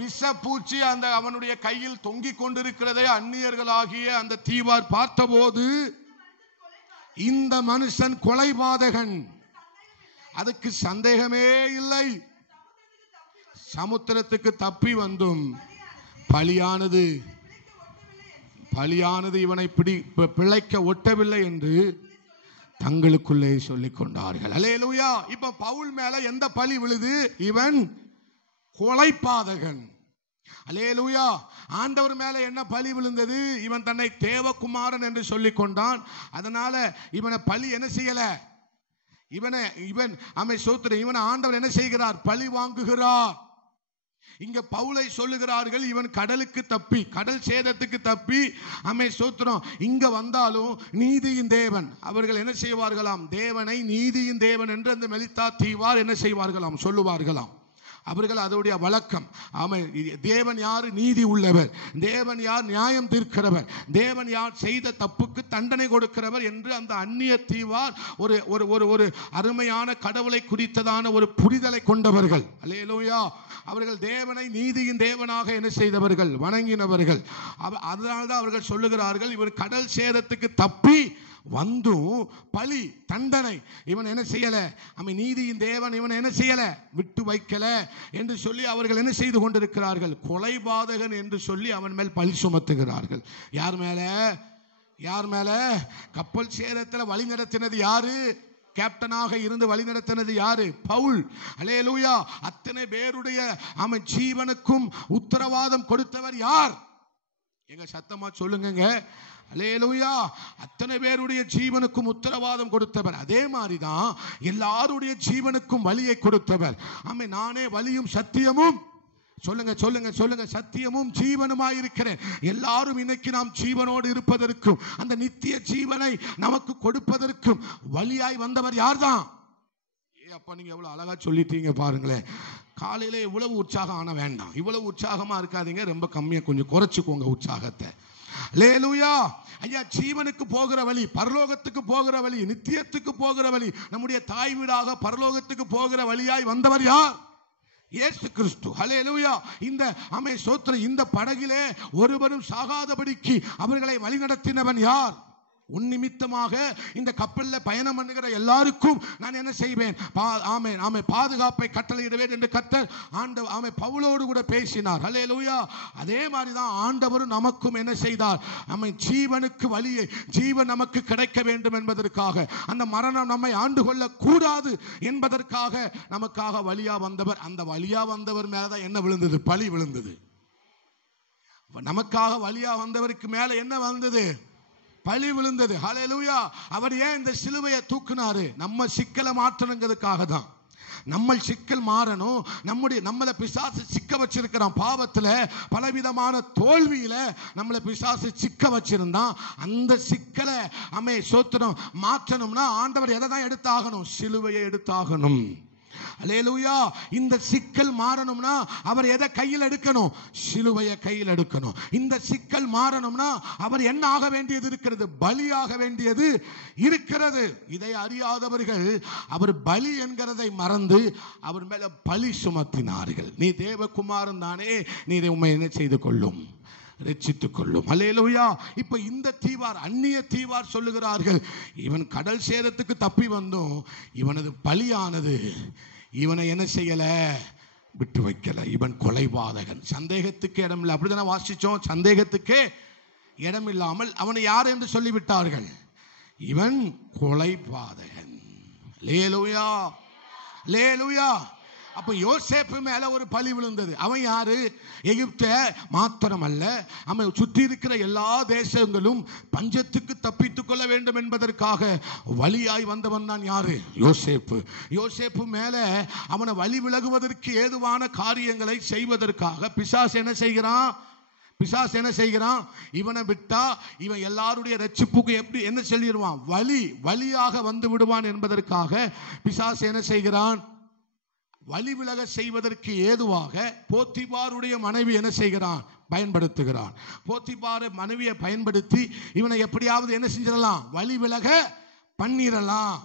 விஷப்பூச்சி அந்த அவனுடைய கையில் தொங்கிக் கொண்டிருக்கிறதை அந்நியர்களாகிய அந்த தீவார் பார்த்தபோது, இந்த மனுஷன் கொலைபாதகன், அதுக்கு சந்தேகமே இல்லை, சமுத்திரத்துக்கு தப்பி வந்தும் பழியானது இவனை பிழைக்க ஒட்டவில்லை என்று தங்களுக்குள்ளே சொல்லிக் கொண்டார்கள். அல்லேலூயா. இப்ப பவுல் மேல எந்த பழி விழுது? இவன் கொலைபாதகன். அல்லேலூயா. ஆண்டவர் மேல என்ன பழி விழுந்தது? இவன் தன்னை தேவகுமாரன் என்று சொல்லிக் கொண்டான். அதனால இவனை பழி என்ன செய்யல? இவன் ஆண்டவர் என்ன செய்கிறார்? பழி வாங்குகிறார். இங்க பவுலை சொல்லுகிறார்கள், இவன் கடலுக்கு தப்பி, கடல் சேதத்துக்கு தப்பி சோத்திரம் இங்க வந்தாலும் நீதியின் தேவன், அவர்கள் என்ன செய்வார்களாம்? தேவனை நீதியின் தேவன் என்று அந்த மெலித்தா தீவார் என்ன செய்வார்களாம்? சொல்லுவார்களாம். அவர்கள் அதோடைய வழக்கம். ஆமென். தேவன் யார்? நீதி உள்ளவர். தேவன் யார்? நியாயம் தீர்க்கிறவர். தேவன் யார்? செய்த தப்புக்கு தண்டனை கொடுக்கிறவர் என்று அந்த அந்நிய தீவார் ஒரு ஒரு ஒரு அருமையான கடவுளை குறித்ததான ஒரு புரிதலை கொண்டவர்கள். அல்லேலூயா. அவர்கள் தேவனை நீதியின் தேவனாக என்ன செய்தவர்கள்? வணங்கினவர்கள். அதனால்தான் அவர்கள் சொல்லுகிறார்கள், இவர் கடல் சேதத்துக்கு தப்பி வந்தும் பழி தண்டனை இவன் என்ன செய்யல, அவன் நீதியின் தேவன் இவன் என்ன செய்யல, விட்டு வைக்கல என்று சொல்லி அவர்கள் என்ன செய்து கொண்டிருக்கிறார்கள்? கொலைபாதகன் என்று சொல்லி அவன் மேல் பழி சுமத்துகிறார்கள். யார் மேல? யார் மேல? கப்பல் சேதத்தில் வழி நடத்தினது யாரு? கேப்டனாக இருந்து வழி நடத்தினது யாரு? பவுல். அல்லேலூயா. அத்தனை பேருடைய அவன் ஜீவனுக்கும் உத்தரவாதம் கொடுத்தவர் யார்? எங்க சத்தமா சொல்லுங்க. அல்லேலூயா. அத்தனை பேருடைய ஜீவனுக்கும் உத்தரவாதம் கொடுத்தவர். அதே மாதிரிதான் எல்லாருடைய ஜீவனுக்கும் வழியை கொடுத்தவர். ஆமென். நானே வழியும் சத்தியமும், சொல்லுங்க சொல்லுங்க சொல்லுங்க, சத்தியமும் ஜீவனுமாயிருக்கிறேன். எல்லாரும் இன்னைக்கு நாம் ஜீவனோடு இருப்பதற்கும் அந்த நித்திய ஜீவனை நமக்கு கொடுப்பதற்கும் வழியாய் வந்தவர் யார்தான்? அப்ப நீங்க எவ்வளவு அழகா சொல்லிட்டீங்க பாருங்களேன். காலையில இவ்வளவு உற்சாகம் ஆன வேண்டாம், இவ்வளவு உற்சாகமா இருக்காதீங்க, ரொம்ப கம்மியா கொஞ்சம் குறைச்சுக்கோங்க உற்சாகத்தை. அல்லேலூயா. ஐயா, ஜீவனுக்கு போகிற வழி, பரலோகத்துக்கு போகிற வழி, நித்தியத்துக்கு போகிற வழி, நம்முடைய தாய் வீடாக பரலோகத்துக்கு போகிற வழியாய் வந்தவர் யார்? இயேசு கிறிஸ்து. அல்லேலூயா. இந்த ஸ்தோத்திரம், இந்த படகிலே ஒருவரும் சாகாதபடிக்கு அவர்களை வழிநடத்தினவன் யார்? உன் நிமித்தமாக இந்த கப்பலில் பயணம் பண்ணுகிற எல்லாருக்கும் நான் என்ன செய்வேன்? ஆமென் ஆமென், பாதுகாப்பை கட்டளையிடுவேன் என்று கர்த்தர் ஆண்டவர் பவுலோடு கூட பேசினார். அல்லேலூயா. அதே மாதிரி தான் ஆண்டவரும் நமக்கும் என்ன செய்தார்? ஜீவனுக்கு வழியை, ஜீவன் நமக்கு கிடைக்க வேண்டும் என்பதற்காக, அந்த மரணம் நம்மை ஆண்டு கொள்ள கூடாது என்பதற்காக நமக்காக வழியா வந்தவர். அந்த வழியா வந்தவர் மேலதான் என்ன விழுந்தது? பழி விழுந்தது. நமக்காக வழியா வந்தவருக்கு மேல என்ன வந்தது? பழி விழுந்தது. ஹல்லேலூயா. அவர் ஏன் இந்த சிலுவையை தூக்குனாரு? நம்ம சிக்கலை மாற்றணுங்கிறதுக்காக தான். நம்ம சிக்கல் மாறணும். நம்மளை பிசாசு சிக்க வச்சிருக்கிறான். பாவத்துல பலவிதமான தோல்வியில நம்மளை பிசாசு சிக்க வச்சிருந்தான். அந்த சிக்கலை சோத்திரம் மாற்றணும்னா ஆண்டவர் எதை தான் எடுத்தாகணும்? சிலுவையை எடுத்தாகணும். அல்லேலூயா. இந்த சிக்கல் மாறணும்னா அவர் எதை கையில் எடுக்கணும்? சிலுவையை கையில் எடுக்கணும். இந்த சிக்கல் மாறணும்னா அவர் என்ன ஆக வேண்டியது இருக்கிறது? பலியாக வேண்டியது இருக்கிறது. இதை அறியாதவர்கள் அவர் பலி என்கிறதை மறந்து அவர் மேல பழி சுமத்தினார்கள். நீ தேவகுமாரன் தானே, நீ உண்மை என்ன செய்து கொள்ளும்? ரட்சித்துக் கொள்ளும். அல்லேலூயா. இப்ப இந்த தீவார், அந்நிய தீவார் சொல்லுகிறார்கள், இவன் கடல் சேதத்துக்கு தப்பி வந்தும் இவனது பலியானது இவனை என்ன செய்யல? விட்டு வைக்கல. இவன் கொலைபாதகன். சந்தேகத்துக்கு இடமில்லை. அப்படிதானே வாசிச்சோம்? சந்தேகத்துக்கே இடமில்லாமல் அவனை யார் என்று சொல்லிவிட்டார்கள்? இவன் கொலைபாதகன். அல்லேலூயா. அல்லேலூயா. அப்ப யோசேப்பு மேல ஒரு பழி விழுந்தது. அவன் யாரு? எகிப்த மாத்திரம் அல்ல, அவன் சுற்றி இருக்கிற எல்லா தேசங்களும் பஞ்சத்துக்கு தப்பித்துக் கொள்ள வேண்டும் என்பதற்காக வழியாய் வந்தவன் தான் யாரு? யோசேப்பு. யோசேப்பு மேல அவனை வழி விலகுவதற்கு ஏதுவான காரியங்களை செய்வதற்காக பிசாசு என்ன செய்கிறான்? பிசாசு என்ன செய்கிறான்? இவனை விட்டா இவன் எல்லாருடைய ரட்சிப்புக்கு எப்படி என்ன சொல்லிடுவான்? வழியாக வந்து விடுவான் என்பதற்காக பிசாசு என்ன செய்கிறான்? வழி விலக செய்வதற்கு ஏதுவாக போத்திபாருடைய மனைவி என்ன செய்கிறான்? பயன்படுத்துகிறான். போத்திபார் மனைவியை பயன்படுத்தி இவனை எப்படியாவது என்ன செஞ்சிடலாம்? வழி விலக பண்ணிரலாம்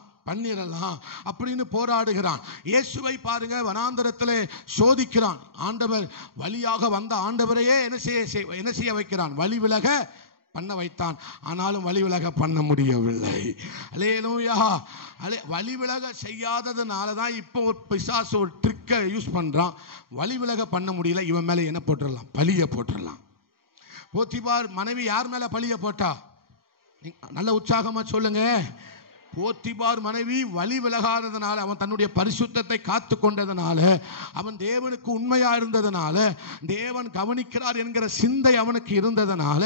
அப்படின்னு போராடுகிறான். இயேசுவை பாருங்க, வனாந்தரத்தில் சோதிக்கிறான். ஆண்டவர் வழியாக வந்த ஆண்டவரையே என்ன செய்ய வைக்கிறான்? வழி விலக பண்ண வைத்தான். ஆனாலும் வழி விலக பண்ண முடியவில்லை. அல்லேலூயா. வழி விலக செய்யாததுனால தான் இப்போ ஒரு பிசாசு ஒரு ட்ரிக்கை யூஸ் பண்றான். வழி விலக பண்ண முடியல. இவன் மேல என்ன போட்டுடலாம்? பழிய போட்டுடலாம். போத்திபார் மனைவி யார் மேல பழிய போட்டா? நல்ல உற்சாகமா சொல்லுங்க. போத்திபார் மனைவி வழி விலகாததுனால, அவன் தன்னுடைய பரிசுத்தத்தை காத்து கொண்டதுனால, அவன் தேவனுக்கு உண்மையா இருந்ததுனால, தேவன் கவனிக்கிறார் என்கிற சிந்தை அவனுக்கு இருந்ததுனால,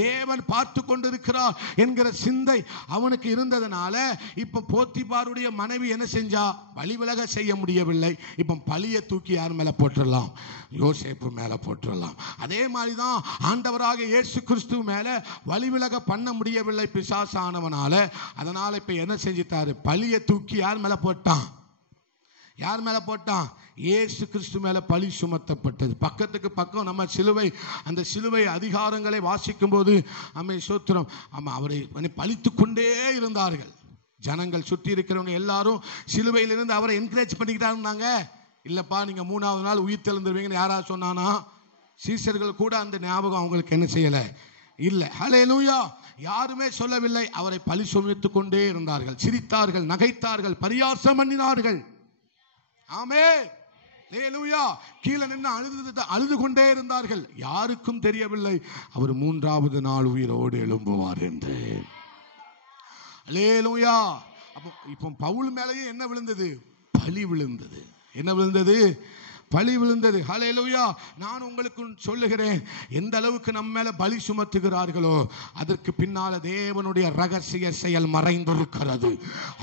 தேவன் பார்த்து கொண்டிருக்கிறார் என்கிற சிந்தை அவனுக்கு இருந்ததுனால, இப்ப போத்திபாருடைய மனைவி என்ன செஞ்சா? வழி விலக செய்ய முடியவில்லை. இப்ப பழிய தூக்கி யார் மேல போட்டுடலாம்? யோசேப்பு மேல போட்டுடலாம். அதே மாதிரிதான் ஆண்டவராக இயேசு கிறிஸ்து மேல வழி விலக பண்ண முடியவில்லை பிசாசானவனால. அதனால இப்ப என்ன செஞ்சிட்டாரு? பழிய தூக்கி யார் மேல போட்டான்? யார் மேல போட்டான்? இயேசு கிறிஸ்து மேல பழி சுமத்தப்பட்டது. பக்கத்துக்கு பக்கம் நம்ம சிலுவை, அந்த சிலுவை அதிகாரங்களை வாசிக்கும் போது அம்மை சோத்திரம், அவரை பழித்து கொண்டே இருந்தார்கள். ஜனங்கள் சுற்றி இருக்கிறவங்க எல்லாரும் சிலுவையிலிருந்து அவரை என்கரேஜ் பண்ணிக்கிட்டா இருந்தாங்க. இல்லப்பா நீங்க 3வது நாள் உயிர் தெழுந்துருவீங்கன்னு யாராவது சொன்னானா? சீசர்கள் கூட அந்த ஞாபகம் அவங்களுக்கு என்ன செய்யல, இல்லை. ஹல்லேலூயா. யாருமே சொல்லவில்லை. அவரை பழி சுமத்துக் கொண்டே இருந்தார்கள், சிரித்தார்கள், நகைத்தார்கள், பரியாசம் பண்ணினார்கள். ஆமென். ஹல்லேலூயா. கீழே நின்று அழுது கொண்டே இருந்தார்கள். யாருக்கும் தெரியவில்லை அவர் 3வது நாள் உயிரோடு எழும்புவார் என்று. ஹல்லேலூயா. இப்போ பவுல் மேலேயே என்ன விழுந்தது? பழி விழுந்தது. என்ன விழுந்தது? பழி விழுந்தது. ஹல்லேலூயா. நான் உங்களுக்கு சொல்லுகிறேன், எந்த அளவுக்கு நம்ம மேல பழி சுமத்துகிறார்களோ அதற்கு பின்னால தேவனுடைய ரகசிய செயல் மறைந்திருக்கிறது.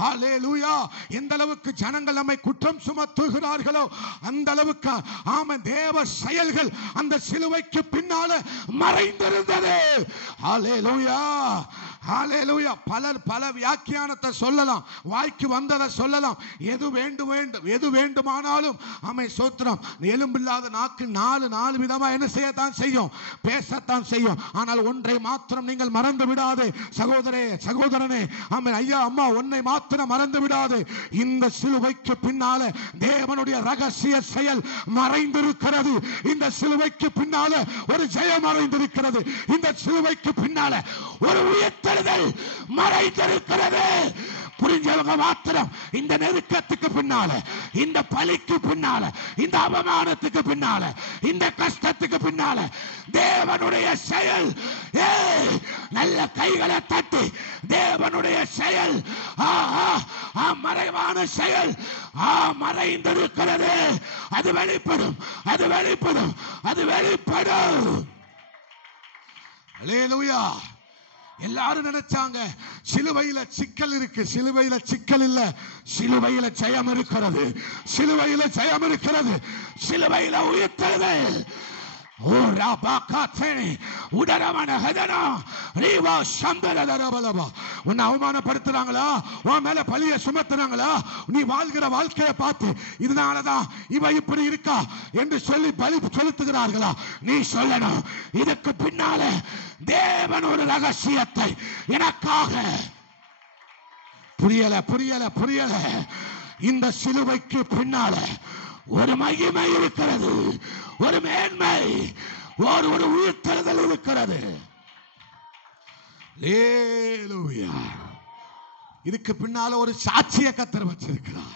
ஹல்லேலூயா. எந்த அளவுக்கு ஜனங்கள் நம்மை குற்றம் சுமத்துகிறார்களோ அந்த அளவுக்கு ஆமென் தேவ செயல்கள் அந்த சிலுவைக்கு பின்னால மறைந்திருந்தது. ஹல்லேலூயா. ஹல்லேலூயா. பலர் பல வியாக்கியானத்தை சொல்லலாம், வாய்க்கு வந்ததை சொல்லலாம். எது வேண்டுமானாலும் ஆமென் ஸ்தோத்திரம். எலும்பில்லாத நாக்கு நாலு விதமா என்ன செய்யத்தான் செய்யும்? பேசத்தான் செய்யும். ஆனால் ஒன்றை மாத்திரம் நீங்கள் மறந்து விடாதே சகோதரனே. ஆமென் ஐயா அம்மா, ஒன்றை மாத்திரம் மறந்து விடாதே. இந்த சிலுவைக்கு பின்னால தேவனுடைய ரகசிய செயல் மறைந்திருக்கிறது. இந்த சிலுவைக்கு பின்னால ஒரு ஜெயம் மறைந்திருக்கிறது. இந்த சிலுவைக்கு பின்னால ஒரு உயிர்த்தெழுதல் மறைந்திருக்கிறது. புரிஞ்சவங்க மாத்திரம் இந்த நெருக்கத்துக்கு பின்னால, இந்த பலிக்கு பின்னால, இந்த அவமானத்துக்கு பின்னால, இந்த கஷ்டத்துக்கு பின்னால தேவனுடைய செயல், நல்ல கைகளை தட்டி தேவனுடைய செயல், மறைவான செயல் மறைந்திருக்கிறது. அது வெளிப்படும், அது வெளிப்படும், அது வெளிப்படும். அல்லேலூயா. எல்லாரும் நினைச்சாங்க சிலுவையில சிக்கல் இருக்கு. சிலுவையில சிக்கல் இல்ல, சிலுவையில ஜெயம் இருக்கிறது. சிலுவையில ஜெயம் இருக்கிறது. சிலுவையில உயிர்த்தெழுதல். உன்னை அவமானப்படுத்துறாங்களா? உன் மேல பழிய சுமத்துறாங்களா? நீ வாழ்கிற வாழ்க்கையை பார்த்து இதனாலதான் இவ இப்படி இருக்கா என்று சொல்லி பலி செலுத்துகிறார்களா? நீ சொல்லணும், இதுக்கு பின்னால தேவன் ஒரு ரகசியத்தை எனக்காக. புரியல. இந்த சிலுவைக்கு பின்னால ஒரு மகிமை இருக்கிறது, ஒரு மேன்மை, ஒரு உயிர்த்தெழுதல் இருக்கிறது. அல்லேலூயா. இதுக்கு பின்னால ஒரு சாட்சிய கர்த்தர் வச்சிருக்கிறார்.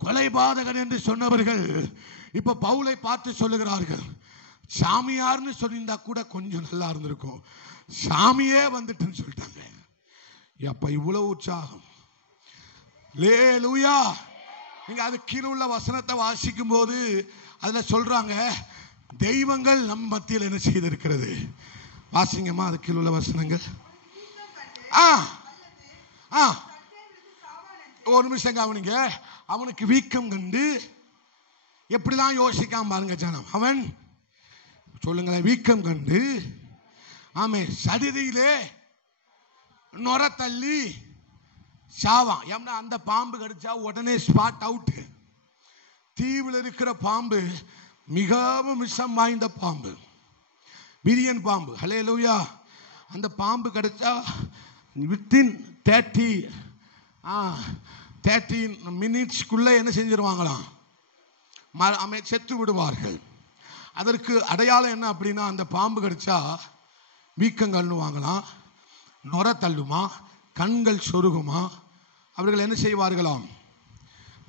கொலைபாதகன் என்று சொன்னவர்கள் இப்ப பவுலை பார்த்து சொல்லுகிறார்கள், சாமியார்னு சொல்லியிருந்தா கூட கொஞ்சம் நல்லா இருந்திருக்கும், சாமியே வந்துட்டுன்னு சொல்லிட்டாங்க. அப்ப இவ்வளவு உற்சாகம். அல்லேலூயா. நீங்க அது கீழே உள்ள வசனத்தை வாசிக்கும் போது அதுல சொல்றாங்க, தெய்வங்கள் நம் மத்தியில் என்ன செய்திருக்கிறது. வாசிங்கம்மா அது கீழே உள்ள வசனங்கள். ஒரு நிமிஷம் கவனிங்க. அவனுக்கு வீக்கம் கண்டு எப்படிலாம் யோசிக்காம பாருங்க ஜனம். அவன் சொல்லுங்களேன், வீக்கம் கண்டு ஆமே சடிதியிலே நொர தள்ளி சாவான். ஏன்னா அந்த பாம்பு கடிச்சா உடனே ஸ்பாட் அவுட். தீவில் இருக்கிற பாம்பு மிகவும் விஷம் வாய்ந்த பாம்பு, விரியன் பாம்பு. ஹல்லேலூயா. அந்த பாம்பு கடிச்சா வித்தின் 30 மினிட்ஸ்க்குள்ள என்ன செஞ்சிருவாங்களாம், செத்து விடுவார்கள். அதற்கு அடையாளம் என்ன அப்படின்னா, அந்த பாம்பு கடிச்சா வீக்கங்கள்னு வாங்கலாம், நொர தள்ளுமா, கண்கள் சொருகுமா, அவர்கள் என்ன செய்வார்களாம்,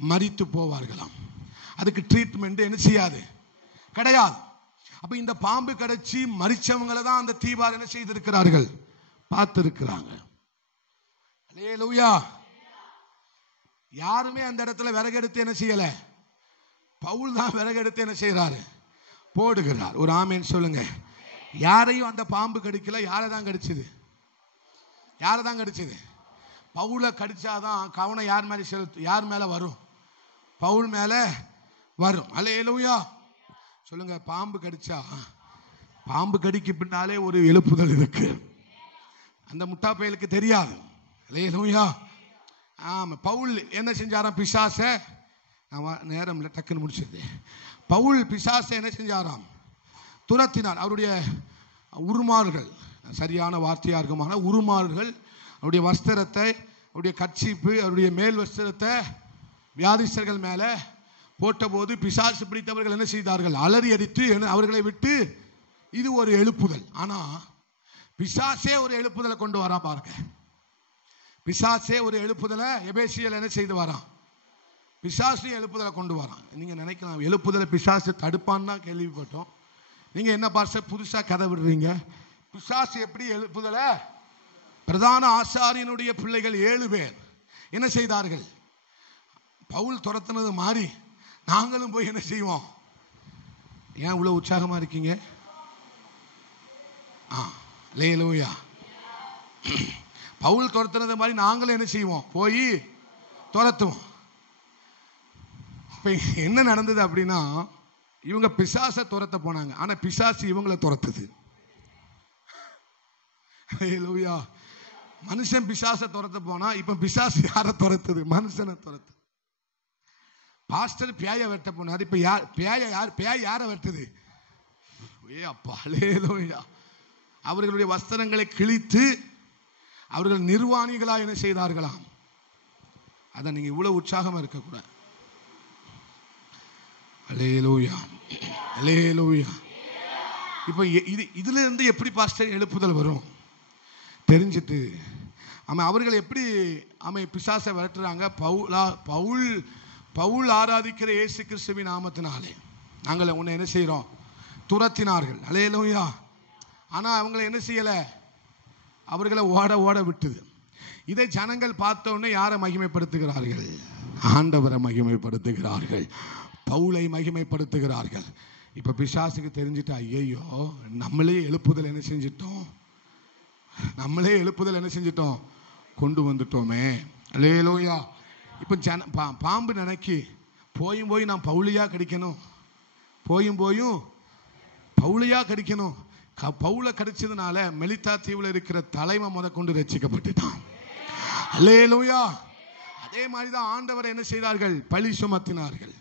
மரித்து போவார்களாம். அதுக்கு ட்ரீட்மெண்ட் என்ன செய்யாது, கிடையாது. அப்ப இந்த பாம்பு கடிச்சு மரிச்சவங்களை தான் அந்த தீவார் என்ன செய்திருக்கிறார்கள், பார்த்திருக்கிறாங்க. அல்லேலூயா. யாருமே அந்த இடத்துல விறகெடுத்து என்ன செய்யல, பவுல் தான் விறகெடுத்து என்ன செய்யறாரு, போடுகிறார். ஒரு ஆமேன் சொல்லுங்க. யாரையும் அந்த பாம்பு கடிக்கல. யாரை தான் கடிச்சது, யாரை தான் கடிச்சது, பவுலை கடிச்சாதான் கவனம் யார் மேல செலுத்து, யார் மேல வரும், பவுல் மேல வரும். அல்லேலூயா சொல்லுங்க. பாம்பு கடிச்சா, பாம்பு கடிக்கு பின்னாலே ஒரு எழுப்புதல் இருக்கு, அந்த முட்டா பயலுக்கு தெரியாது. அல்லேலூயா. ஆமா, பவுல் என்ன செஞ்சாராம், பிசாச நேரம் இல்லை, டக்குன்னு முடிச்சது. பவுல் பிசாசை என்ன செஞ்சாராம்? துரத்தினார். அவருடைய உருமாறுகள், சரியான வார்த்தையாக இருக்குமான உருமாறுகள், அவருடைய வஸ்திரத்தை, அவருடைய கர்ச்சீப்பு, அவருடைய மேல் வஸ்திரத்தை வியாதிஸ்தர்கள் மேலே போட்டபோது பிசாசு பிடித்தவர்கள் என்ன செய்தார்கள்? அலறி அடித்து அவர்களை விட்டு. இது ஒரு எழுப்புதல். ஆனால் பிசாசே ஒரு எழுப்புதலை கொண்டு வரா பாருங்க. பிசாசே ஒரு எழுப்புதலை எபேசியல் என்ன செய்து வரான்? பிசாசு எழுப்புதலை கொண்டு வரான். நீங்கள் நினைக்கலாம் எழுப்புதலை பிசாசு தடுப்பான்னு தான் கேள்விப்பட்டோம். நீங்கள் என்ன பாஸ்டர் புதுசாக கதை விடுறீங்க? பிசாசு எப்படி எழுப்புதலை? பிரதான ஆசாரியனுடைய பிள்ளைகள் 7 பேர் என்ன செய்தார்கள்? பவுல் துரத்தினது மாதிரி நாங்களும் போய் என்ன செய்வோம்? ஏன் இவ்வளோ உற்சாகமாக இருக்கீங்க? அல்லேலூயா. பவுல் துரத்தினது மாதிரி நாங்களும் என்ன செய்வோம்? போய் துரத்துவோம். இப்போ என்ன நடந்தது அப்படின்னா, இவங்க பிசாசை துரத்த போனாங்க, ஆனால் பிசாசு இவங்களை துரத்துது. அல்லேலூயா. மனுஷன் பிசாசை துரத்த போனா, இப்போ பிசாசு யாரை துரத்துது? மனுஷனை துரத்து. பாஸ்டர் பேயை வெட்ட போனார், இப்போ பேய் யாரை வெட்டுது? அப்பா அல்லேலூயா. அவர்களுடைய வஸ்திரங்களை கிழித்து அவர்கள் நிர்வாணிகளாக என்ன செய்தார்களாம்? அதை நீங்க இவ்வளவு உற்சாகமா இருக்கக்கூடாது. அல்லேலூயா, அல்லேலூயா. இப்போ இதுல இருந்து எப்படி பாஸ்டர் எழுப்புதல் வரும் தெரிஞ்சிட்டு அவர்கள் எப்படி பிசாசை விரட்டுறாங்க? பவுல் ஆராதிக்கிற இயேசு கிறிஸ்துவின் நாமத்தினாலே நாங்கள் உன்னை என்ன செய்கிறோம்? துரத்தினார்கள். அல்லேலூயா. ஆனால் அவங்களை என்ன செய்யலை? அவர்களை ஓட விட்டுது. இதை ஜனங்கள் பார்த்த உடனே யாரை மகிமைப்படுத்துகிறார்கள்? ஆண்டவரை மகிமைப்படுத்துகிறார்கள், பவுலை மகிமைப்படுத்துகிறார்கள். இப்போ பிசாசுக்கு தெரிஞ்சிட்டா, ஐயோ நம்மளே எழுப்புதல் என்ன செஞ்சிட்டோம்? கொண்டு வந்துட்டோமே. அல்லேலூயா. இப்போ பாம்பு நினைக்கி போய் நான் பவுலியா கடிக்கணும், பவுலியா கடிக்கணும். பவுலை கடிச்சதுனால மெலித்தா தீவுல இருக்கிற தலைமை முதற்கொண்டு ரட்சிக்கப்பட்டுட்டான். அல்லேலூயா. அதே மாதிரிதான் ஆண்டவரை என்ன செய்தார்கள்? பழி சுமத்தினார்கள்.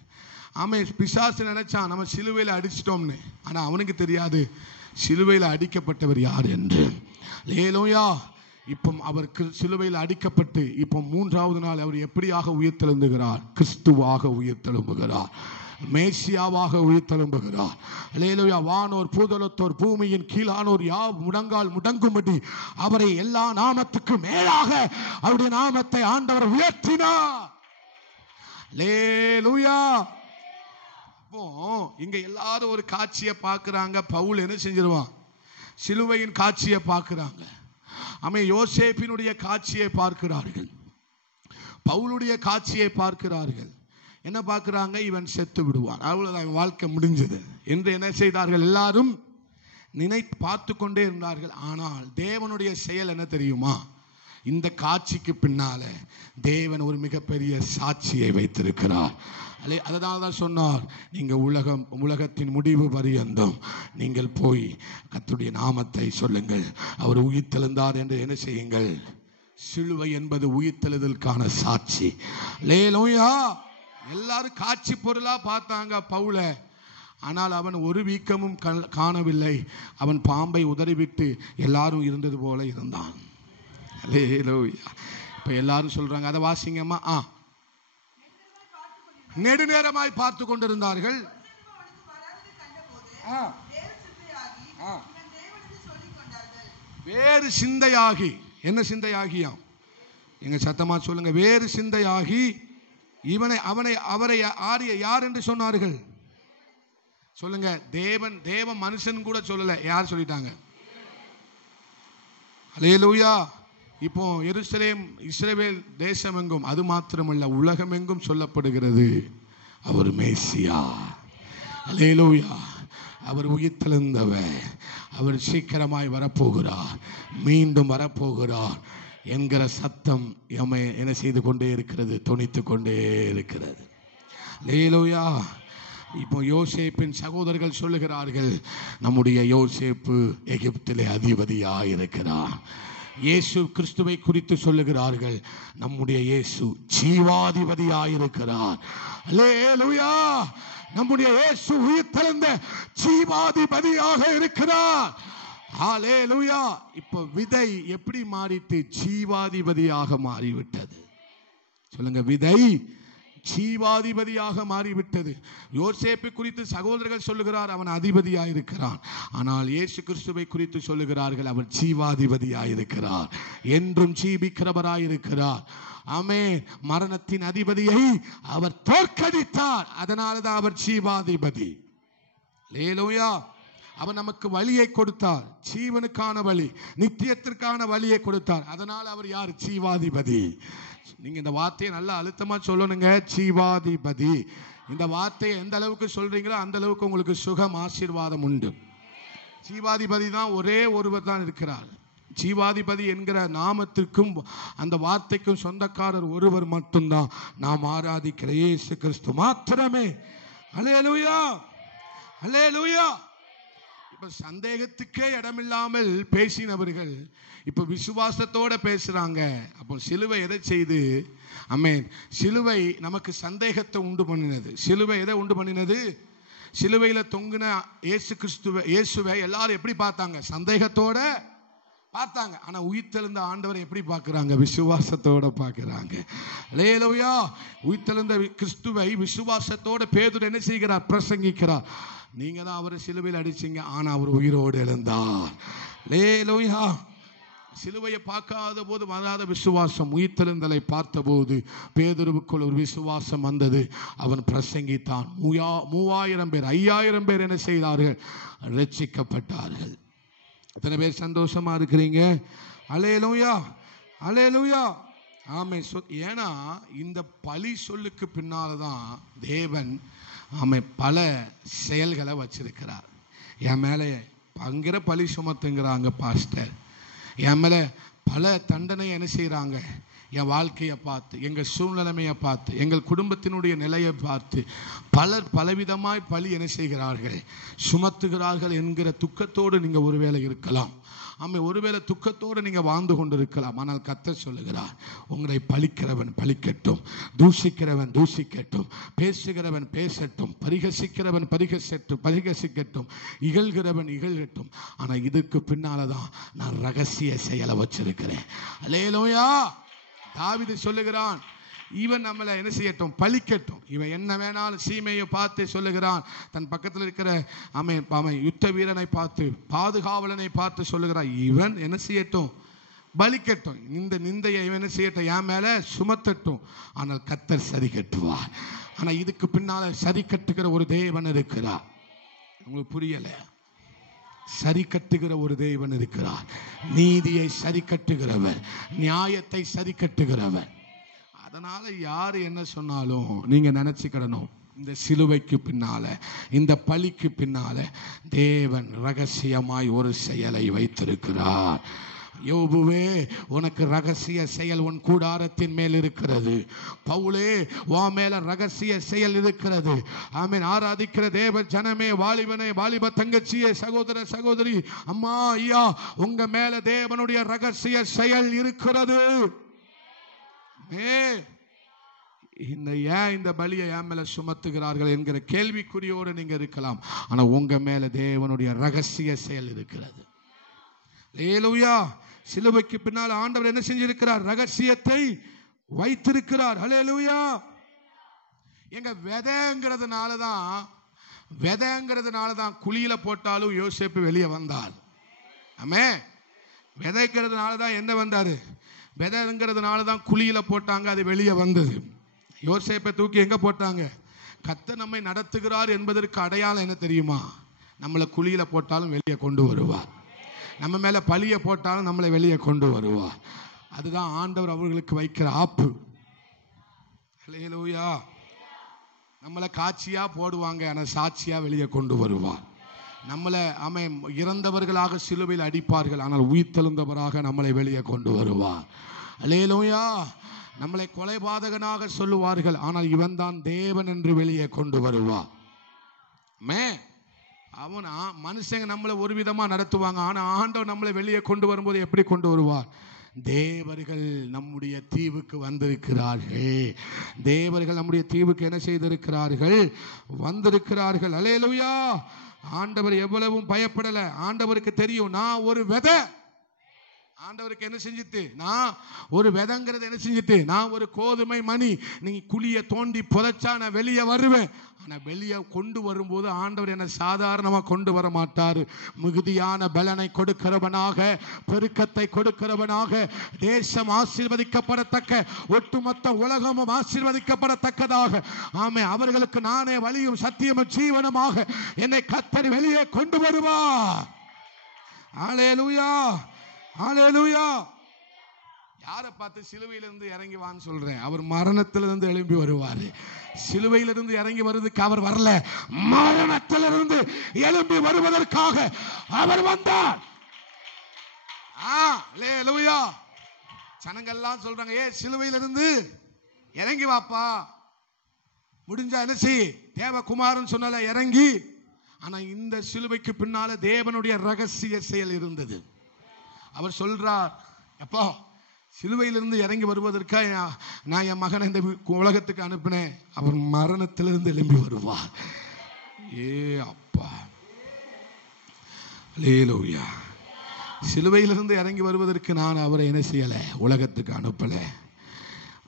பிசாசு நினைச்சான் நம்ம சிலுவையில் அடிச்சிட்டோம்னு. ஆனா அவனுக்கு தெரியாது சிலுவையில் அடிக்கப்பட்டவர் யார் என்று. அல்லேலூயா. இப்போ அவர் சிலுவையில் அடிக்கப்பட்டு இப்போ 3வது நாள் அவர் எப்படியாக உயிர்த்தெழும்புகிறார்? கிறிஸ்துவாக உயிர்த்தெழும்புகிறார், மேசியாவாக உயிர்த்தெழும்புகிறார். அல்லேலூயா. வானோர் பூதலத்தோர் பூமியின் கீழானோர் முடங்கால் முடங்கும்படி அவரை எல்லா நாமத்துக்கும் மேலாக அவருடைய நாமத்தை ஆண்டவர் உயர்த்தினார். அல்லேலூயா. அப்போ இங்க எல்லாரும் ஒரு காட்சியை பார்க்கிறாங்க. பவுல் என்ன செஞ்சிருவான்? சிலுவையின் காட்சியை பார்க்கிறாங்க. யோசேப்பினுடைய காட்சியை பார்க்கிறார்கள், பவுலுடைய காட்சியை பார்க்கிறார்கள். என்ன பார்க்கிறாங்க? இவன் செத்து விடுவான், அவ்வளவுதான், வாழ்க்கை முடிஞ்சது என்று என்ன செய்தார்கள்? எல்லாரும் பார்த்து கொண்டே இருந்தார்கள். ஆனால் தேவனுடைய செயல் என்ன தெரியுமா? இந்த காட்சிக்கு பின்னால தேவன் ஒரு மிகப்பெரிய சாட்சியை வைத்திருக்கிறார். அதனால்தான் சொன்னார், நீங்க உலகத்தின் முடிவு பரியந்தம் நீங்கள் போய் கர்த்தருடைய நாமத்தை சொல்லுங்கள், அவர் உயிர்த்தெழுந்தார் என்று என்ன செய்யுங்கள்? சிலுவை என்பது உயிர்த்தெழுதலுக்கான சாட்சி. அல்லேலூயா. எல்லாரும் காட்சி பொருளா பார்த்தாங்க பவுல. ஆனால் அவன் ஒரு வீக்கமும் காணவில்லை. அவன் பாம்பை உதறிவிட்டு எல்லாரும் இருந்தது போல இருந்தான். அல்லேலூயா. இப்ப எல்லாரும் சொல்றாங்க, அதை வாசிங்கம்மா. நெடுநேரமாய் பார்த்து கொண்டிருந்தார்கள். வேறு சிந்தையாகி, என்ன சிந்தையாகியா? எங்க சத்தமா சொல்லுங்க. வேறு சிந்தையாகி அவரை யார் என்று சொன்னார்கள்? சொல்லுங்க. தேவ மனுஷன் கூட சொல்லல. யார் சொல்லிட்டாங்க? அல்லேலூயா. இப்போ எருசலேம் இஸ்ரவேல் தேசம் எங்கும், அது மாத்திரமல்ல உலகம் எங்கும் சொல்லப்படுகிறது, அவர் மேசியா. அல்லேலூயா. அவர் உயிர்த்தெழுந்தவர், அவர் சீக்கிரமாய் வரப்போகிறார், மீண்டும் வரப்போகிறார் என்கிற சத்தம் என்ன செய்து கொண்டே இருக்கிறது? தொனித்து கொண்டே இருக்கிறது. அல்லேலூயா. இப்போ யோசேப்பின் சகோதரர்கள் சொல்லுகிறார்கள், நம்முடைய யோசேப்பு எகிப்திலே அதிபதியாக இருக்கிறார். இயேசு கிறிஸ்துவை குறித்து சொல்லுகிறார்கள், நம்முடைய இயேசு ஜீவாதிபதியாயிருக்கிறார். அல்லேலூயா. நம்முடைய இயேசு உயிர்த்தெழுந்த ஜீவாதிபதியாக இருக்கிறார். அல்லேலூயா. இப்ப விதை எப்படி மாறிட்டு ஜீவாதிபதியாக மாறிவிட்டது? சொல்லுங்க, விதை ஜீவாதிபதியாக மாறிவிட்டது. யோசேப்பை குறித்து சகோதரர்கள் சொல்லுகிறார், அவன் அதிபதியாயிருக்கிறான். ஆனால் இயேசு கிறிஸ்துவை குறித்து சொல்லுகிறார்கள், அவர் ஜீவாதிபதியாயிருக்கிறார், என்றும் ஜீவிக்கிறவராயிருக்கிறார். ஆமென். மரணத்தின் அதிபதியை அவர் தோற்கடித்தார். அதனாலதான் அவர் ஜீவாதிபதி. அல்லேலூயா. அவர் நமக்கு வழியை கொடுத்தார், ஜீவனுக்கான வழி, நித்தியத்திற்கான வழியை கொடுத்தார். அதனால அவர் யார்? ஜீவாதிபதி. நீங்க இந்த வார்த்தையை நல்லா அழுத்தமா சொல்லணுங்க, ஜீவாதிபதி. இந்த வார்த்தையை எந்த அளவுக்கு சொல்றீங்களோ அந்த அளவுக்கு உங்களுக்கு சுகம், ஆசீர்வாதம் உண்டு. ஜீவாதிபதி தான் ஒரே ஒருவர் தான் இருக்கிறார். ஜீவாதிபதி என்கிற நாமத்திற்கும் அந்த வார்த்தைக்கும் சொந்தக்காரர் ஒருவர் மட்டும்தான், நாம் ஆராதிக்கிற இயேசு கிறிஸ்து மாத்திரமே. அல்லேலூயா, அல்லேலூயா. இப்ப சந்தேகத்துக்கே இடமில்லாமல் பேசினவர்கள் இப்ப விசுவாசத்தோட பேசுறாங்க. அப்போ சிலுவை எதை செய்து? ஆமென். சிலுவை நமக்கு சந்தேகத்தை உண்டு பண்ணினது. சிலுவை எதை உண்டு பண்ணினது? சிலுவையில தொங்கின இயேசுவை எல்லாரும் எப்படி பார்த்தாங்க? சந்தேகத்தோட பார்த்தாங்க. ஆனா உயிர்த்தெழுந்த ஆண்டவரை எப்படி பார்க்கறாங்க? விசுவாசத்தோட பார்க்கறாங்க. அல்லேலூயா. உயிர்த்தெழுந்த கிறிஸ்துவை விசுவாசத்தோட பேதுரு என்ன செய்கிறார்? பிரசங்கிக்கிறார். நீங்க தான் அவரை சிலுவையில் அடிச்சீங்க, ஆனா அவர் உயிரோடு எழுந்தார். அல்லேலூயா. சிலுவையை பார்க்காத போது வராத விசுவாசம், உயிர்த்தெழுந்தலை பார்த்தபோது பேதுருவுக்குள் ஒரு விசுவாசம் வந்தது. அவன் பிரசங்கித்தான். 3000 பேர் 5000 பேர் என்ன செய்தார்கள்? ரட்சிக்கப்பட்டார்கள். எத்தனை பேர் சந்தோஷமா இருக்கிறீங்க? அல்லேலூயா, அல்லேலூயா. ஆமென். ஏன்னா இந்த பழி சொல்லுக்கு பின்னால்தான் தேவன் பல செயல்களை வச்சிருக்கிறார். என் மேலே பங்கிற பழி சுமத்துங்கிறாங்க பாஸ்டர். என் மேலே பல தண்டனை என்ன செய்கிறாங்க? என் வாழ்க்கையை பார்த்து, எங்கள் சூழ்நிலைமையை பார்த்து, எங்கள் குடும்பத்தினுடைய நிலையை பார்த்து பலர் பலவிதமாய் பழி என்ன செய்கிறார்கள்? சுமத்துகிறார்கள் என்கிற துக்கத்தோடு நீங்கள் ஒருவேளை இருக்கலாம். ஆமாம், ஒருவேளை துக்கத்தோடு நீங்கள் வாழ்ந்து கொண்டிருக்கலாம். ஆனால் கர்த்தர் சொல்லுகிறார், உங்களை பழிக்கிறவன் பழிக்கட்டும், தூஷிக்கிறவன் தூஷிக்கட்டும், பேசுகிறவன் பேசட்டும், பரிகசிக்கிறவன் பரிகசிக்கட்டும், இகழ்கிறவன் இகழட்டும். ஆனால் இதுக்கு பின்னால தான் நான் ரகசிய செயலை வச்சிருக்கிறேன். அல்லேலூயா. தாவீது சொல்லுகிறான், இவன் நம்மளை என்ன செய்யட்டும்? பழிக்கட்டும். இவன் என்ன வேணாலும் சீமையை பார்த்து சொல்லுகிறான். தன் பக்கத்தில் இருக்கிற அவன் யுத்த வீரனை பார்த்து, பாதுகாவலனை பார்த்து சொல்லுகிறான், இவன் என்ன செய்யட்டும்? பலிக்கட்டும். இந்த நிந்தையை இவன் என்ன செய்யட்டும்? என் மேல சுமத்தட்டும். ஆனால் கர்த்தர் சரி கட்டுவார். ஆனால் இதுக்கு பின்னால சரி கட்டுகிற ஒரு தேவன் இருக்கிறார். உங்களுக்கு புரியல? சரி கட்டுகிற ஒரு தேவன் இருக்கிறார். நீதியை சரி கட்டுகிறவர், நியாயத்தை சரி கட்டுகிறவர். அதனால யாரு என்ன சொன்னாலும் நீங்க நினைச்சுக்கிடணும், இந்த சிலுவைக்கு பின்னால, இந்த பழிக்கு பின்னால தேவன் ரகசியமாய் ஒரு செயலை வைத்திருக்கிறார். யோபுவே, உனக்கு ரகசிய செயல் உன் கூடாரத்தின் மேல் இருக்கிறது. பவுலே, உன் மேல ரகசிய செயல் இருக்கிறது. ஆமென். ஆராதிக்கிற தேவ ஜனமே, வாலிபனே, வாலிப தங்கச்சியே, சகோதர சகோதரி, அம்மா ஐயா, உங்க மேல தேவனுடைய ரகசிய செயல் இருக்கிறது. இந்த பலியை என் மேல சுமத்துகிறார்கள் என்கிற கேள்விக்குறியோடு நீங்க இருக்கலாம். ஆனா உங்க மேல தேவனுடைய ரகசிய செயல் இருக்கிறது. அல்லேலூயா. சிலுவைக்கு பின்னால் ஆண்டவர் என்ன செஞ்சிருக்கிறார்? ரகசியத்தை வைத்திருக்கிறார். அல்லேலூயா. எங்க விதைங்கிறதுனால தான் குழியில போட்டாலும் யோசேப்பு வெளியே வந்தார். ஆமே. விதைக்கிறதுனால தான் என்ன வந்தாரு? விதைங்கிறதுனால தான் குழியில போட்டாங்க, அது வெளியே வந்தது. யோசேப்பை தூக்கி எங்க போட்டாங்க? கர்த்தர் நம்மை நடத்துகிறார் என்பதற்கு அடையாளம் என்ன தெரியுமா? நம்மளை குழியில போட்டாலும் வெளியே கொண்டு வருவார். நம்ம மேல பழிய போட்டாலும் நம்மளை வெளியே கொண்டு வருவார். அதுதான் ஆண்டவர் அவர்களுக்கு வைக்கிற ஆப்பு. அல்லேலூயா. நம்மளை காட்சியா போடுவாங்க, ஆனால் சாட்சியா வெளியே கொண்டு வருவார். நம்மளை இறந்தவர்களாக சிலுவையில் அடிப்பார்கள், ஆனால் உயிர்த்தெழுந்தவராக நம்மளை வெளியே கொண்டு வருவார். அல்லேலூயா. நம்மளை கொலைபாதகனாக சொல்லுவார்கள், ஆனால் இவன் தான் தேவன் என்று வெளியே கொண்டு வருவார். அவனா மனுஷங்க நம்மளை ஒரு விதமா நடத்துவாங்க, ஆனா ஆண்டவர் நம்மளை வெளியே கொண்டு வரும்போது எப்படி கொண்டு வருவார்? தேவர்கள் நம்முடைய தீவுக்கு வந்திருக்கிறார்கள். தேவர்கள் நம்முடைய தீவுக்கு என்ன செய்திருக்கிறார்கள்? வந்திருக்கிறார்கள். அல்லேலூயா. ஆண்டவர் எவ்வளவும் பயப்படல. ஆண்டவருக்கு தெரியும் நான் ஒரு விதை. ஆண்டவருக்கு என்ன செஞ்சிட்டு, நான் ஒரு விதைங்கிறது என்ன செஞ்சிட்டு, நான் ஒரு கோதுமை மணி. நீங்க குழிய தோண்டி புதைச்சா நான் வெளியே வருவேன். ஆனா வெளியே கொண்டு வரும்போது ஆண்டவர் என்ன சாதாரணமா கொண்டு வர மாட்டாரு. மிகுதியான பலனை கொடுக்கிறவனாக, பெருக்கத்தை கொடுக்கிறவனாக, தேசம் ஆசீர்வதிக்கப்படத்தக்க, ஒட்டுமொத்த உலகமும் ஆசீர்வதிக்கப்படத்தக்கதாக, ஆமே, அவர்களுக்கு நானே வழியும் சத்தியமும் ஜீவனுமாக என்னை கர்த்தர் வெளியே கொண்டு வருவார். அல்லேலூயா, அல்லேலூயா. யாரை பார்த்து சிலுவையிலிருந்து இறங்கி வான்னு சொல்றேன்? அவர் மரணத்திலிருந்து எழும்பி வருவார். சிலுவையிலிருந்து இறங்கி வருவதற்கு அவர் வரல, மரணத்திலிருந்து எழும்பி வருவதற்காக அவர் வந்தார். அல்லேலூயா. ஜனங்கள்லாம் சொல்றாங்க, ஏ சிலுவையிலிருந்து இறங்கி வாப்பா, முடிஞ்சா என்ன செய், தேவகுமாரன் சொன்னால இறங்கி. ஆனா இந்த சிலுவைக்கு பின்னால தேவனுடைய ரகசிய செயல் இருந்தது. அவர் சொல்றார், அப்பா சிலுவையிலிருந்து இறங்கி வருவதற்காக நான் என் மகனை இந்த உலகத்துக்கு அனுப்பினேன். அவர் மரணத்திலிருந்து எழும்பி வருவார். ஏ அப்பா, அல்லேலூயா. சிலுவையிலிருந்து இறங்கி வருவதற்கு நான் அவரை என்ன செய்யல, உலகத்துக்கு அனுப்பல.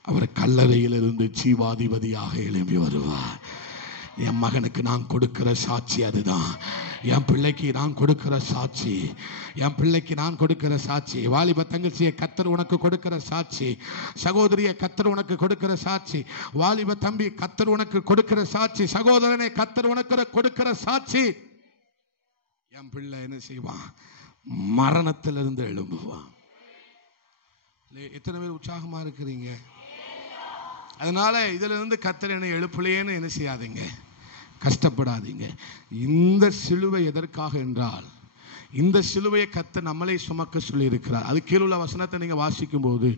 அவர் கல்லறையிலிருந்து ஜீவாதிபதியாக எழும்பி வருவார். என் மகனுக்கு நான் கொடுக்கிற சாட்சி அதுதான். என் பிள்ளைக்கு நான் கொடுக்கிற சாட்சி, என் பிள்ளைக்கு நான் கொடுக்கிற சாட்சி. வாலிப தங்கச்சியை கர்த்தர் உனக்கு கொடுக்கிற சாட்சி, சகோதரியை கர்த்தர் உனக்கு கொடுக்கிற சாட்சி, வாலிப தம்பி கர்த்தர் உனக்கு கொடுக்கிற சாட்சி, சகோதரனை கர்த்தர் உனக்கு கொடுக்கிற சாட்சி. என் பிள்ளை என்ன செய்வான்? மரணத்திலிருந்து எழும்புவான். எத்தனை பேர் உற்சாகமா இருக்கிறீங்க? அதனால இதுல இருந்து கர்த்தர் என்னை எழுப்பலையேன்னு என்ன செய்யாதீங்க, கஷ்டப்படாதீங்க. இந்த சிலுவை எதற்காக என்றால், இந்த சிலுவையை கர்த்தர் நம்மளை சுமக்க சொல்லி இருக்கிறார். அது கீழே உள்ள வசனத்தை நீங்க வாசிக்கும் போது,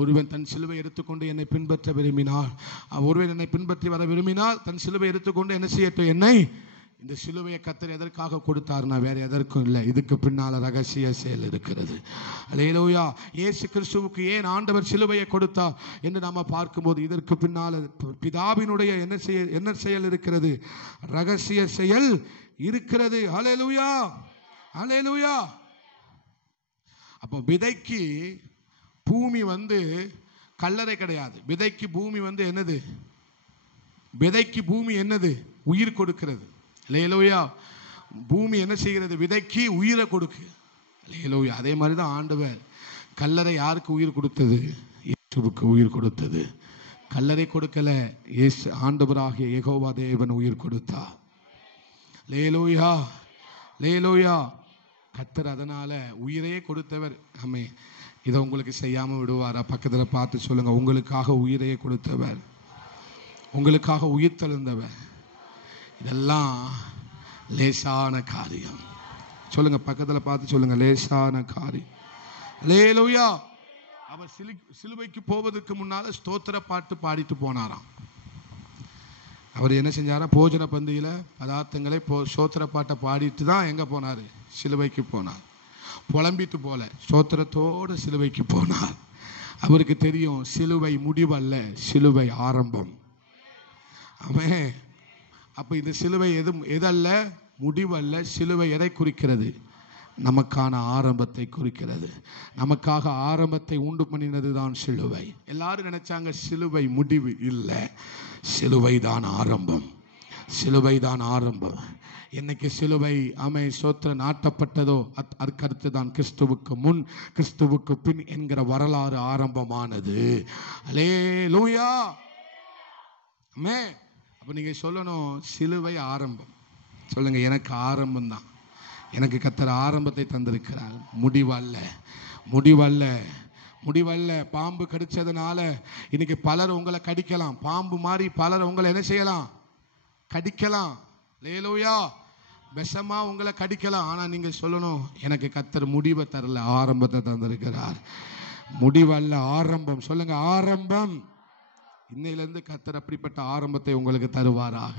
ஒருவன் தன் சிலுவை எடுத்துக்கொண்டு என்னை பின்பற்ற விரும்பினால், ஒருவன் என்னை பின்பற்றி வர விரும்பினால் தன் சிலுவை எடுத்துக்கொண்டு என்ன செய்யட்டும் என்னை. இந்த சிலுவையை கர்த்தர் எதற்காக கொடுத்தார்னா வேற எதற்கும் இல்லை. இதுக்கு பின்னால ரகசிய செயல் இருக்கிறது. அல்லேலூயா. இயேசு கிறிஸ்துவுக்கு ஏன் ஆண்டவர் சிலுவையை கொடுத்தார் என்று நாம பார்க்கும்போது, இதற்கு பின்னால பிதாவினுடைய என்ன செயல் இருக்கிறது? ரகசிய செயல் இருக்கிறது. அல்லேலூயா, அல்லேலூயா. அப்போ விதைக்கு பூமி கல்லறை கிடையாது. விதைக்கு பூமி என்னது? விதைக்கு பூமி என்னது? உயிர் கொடுக்கிறது. அல்லேலூயா. பூமி என்ன செய்கிறது? விதைக்கு உயிரை கொடுக்கு. அல்லேலூயா. அதே மாதிரி தான் ஆண்டவர் கல்லறை யாருக்கு உயிர் கொடுத்தது? இயேசுவுக்கு உயிர் கொடுத்தது. கல்லறை கொடுக்கல, இயேசு ஆண்டவராகிய யெகோவா தேவன் உயிர் கொடுத்தார். அல்லேலூயா, அல்லேலூயா. கர்த்தர் அதனால உயிரையே கொடுத்தவர். ஆமே, இதை உங்களுக்கு செய்யாம விடுவாரா? பக்கத்தில் பார்த்து சொல்லுங்க, உங்களுக்காக உயிரையே கொடுத்தவர், உங்களுக்காக உயிர் தெழுந்தவர். இதெல்லாம் லேசான காரியம். சொல்லுங்க, பக்கத்தில் பார்த்து சொல்லுங்க, லேசான காரியம். அல்லேலூயா. அவர் சிலுவைக்கு போவதற்கு முன்னால ஸ்தோத்திர பாட்டு பாடிட்டு போனாராம். அவர் என்ன செஞ்சாரா? போஜன பந்தியில பதார்த்தங்களை ஸ்தோத்திர பாட்டை பாடிட்டு தான் எங்க போனாரு? சிலுவைக்கு போனார். புலம்பிட்டு போல, ஸ்தோத்திரத்தோடு சிலுவைக்கு போனார். அவருக்கு தெரியும் சிலுவை முடிவல்ல, சிலுவை ஆரம்பம். ஆமென். அப்ப இந்த சிலுவை எதல்ல, முடிவல்ல. சிலுவை எதை குறிக்கிறது? நமக்கான ஆரம்பத்தை குறிக்கிறது. நமக்காக ஆரம்பத்தை உண்டு பண்ணினது தான் சிலுவை. எல்லாரும் நினைச்சாங்க சிலுவை முடிவு இல்லை, சிலுவை தான் ஆரம்பம், சிலுவை தான் ஆரம்பம். என்னைக்கு சிலுவை சோத்திர நாட்டப்பட்டதோ அதற்கடுத்து தான் கிறிஸ்துவுக்கு முன் கிறிஸ்துவுக்கு பின் என்கிற வரலாறு ஆரம்பமானது. அல்லேலூயா. ஆமென். அப்போ நீங்கள் சொல்லணும், சிலுவை ஆரம்பம். சொல்லுங்க, எனக்கு ஆரம்பம் தான். எனக்கு கர்த்தர் ஆரம்பத்தை தந்திருக்கிறார், முடிவல்ல, முடிவல்ல, முடிவல்ல. பாம்பு கடிச்சதுனால இன்னைக்கு பலர் உங்களை கடிக்கலாம். பாம்பு மாதிரி பலர் உங்களை என்ன செய்யலாம்? கடிக்கலாம். அல்லேலூயா. விஷமா உங்களை கடிக்கலாம். ஆனால் நீங்கள் சொல்லணும், எனக்கு கர்த்தர் முடிவை தரல, ஆரம்பத்தை தந்திருக்கிறார். முடிவல்ல, ஆரம்பம். சொல்லுங்க, ஆரம்பம். இன்னையிலிருந்து கர்த்தர் அப்படிப்பட்ட ஆரம்பத்தை உங்களுக்கு தருவாராக.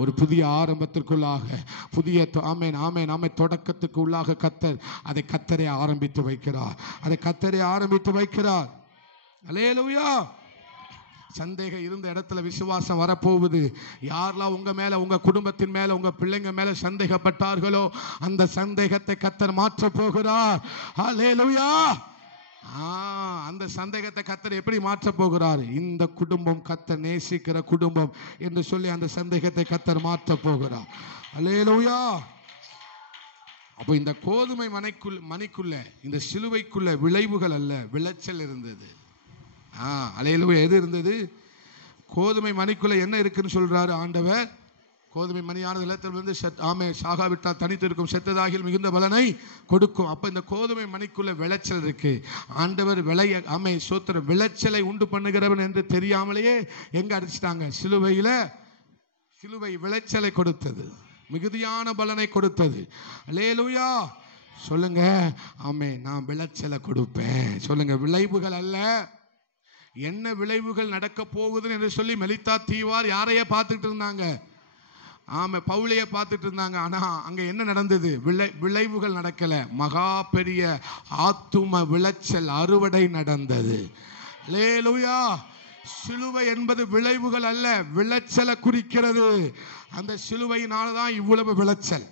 ஒரு புதிய ஆரம்பத்திற்குள்ளாக, புதிய ஆமென் ஆமென் ஆமென் தொடக்கத்துக்கு உள்ளாக கர்த்தரை ஆரம்பித்து வைக்கிறார். அதை கர்த்தரை ஆரம்பித்து வைக்கிறார். அல்லேலூயா. சந்தேகம் இருந்த இடத்துல விசுவாசம் வரப்போகுது. யாரெல்லாம் உங்க மேல, உங்க குடும்பத்தின் மேல, உங்க பிள்ளைங்க மேல சந்தேகப்பட்டார்களோ அந்த சந்தேகத்தை கர்த்தர் மாற்ற போகிறார். அல்லேலூயா. அந்த சந்தேகத்தை கர்த்தர் எப்படி மாற்ற போகிறார்? இந்த குடும்பம் கர்த்தர் நேசிக்கிற குடும்பம் என்று சொல்லி அந்த சந்தேகத்தை கர்த்தர் மாற்ற போகிறார். அல்லேலூயா. அப்போ இந்த கோதுமை மணிக்குள்ள, இந்த சிலுவைக்குள்ள விளைவுகள் அல்ல, விளைச்சல் இருந்தது. அல்லேலூயா. எது இருந்தது? கோதுமை மணிக்குள்ள என்ன இருக்குன்னு சொல்றாரு ஆண்டவர். கோதுமை மணியானது நிலத்திலிருந்து சாகாவிட்டால் தனித்து இருக்கும், செத்ததாகில் மிகுந்த பலனை கொடுக்கும். அப்ப இந்த கோதுமை மணிக்குள்ள விளைச்சல் இருக்கு. ஆண்டவர் விளைச்சலை உண்டு பண்ணுகிறவன் என்று தெரியாமலேயே எங்க அடிச்சிட்டாங்க? சிலுவை விளைச்சலை கொடுத்தது, மிகுதியான பலனை கொடுத்தது. அல்லேலூயா. சொல்லுங்க, நான் விளைச்சலை கொடுப்பேன். சொல்லுங்க, விளைவுகள் அல்ல. என்ன விளைவுகள் நடக்க போகுதுன்னு என்று சொல்லி மெலித்தா தீவார் யாரையே பார்த்துட்டு இருந்தாங்க? பவுலையே பார்த்துட்டு இருந்தாங்க. ஆனா அங்க என்ன நடந்தது? விளைவுகள் நடக்கல. மகா பெரிய ஆத்தும விளைச்சல், அறுவடை நடந்தது. அல்லேலூயா. சிலுவை என்பது விளைவுகள் அல்ல, விளைச்சலை குறிக்கிறது. அந்த சிலுவையினால்தான் இவ்வளவு விளைச்சல்.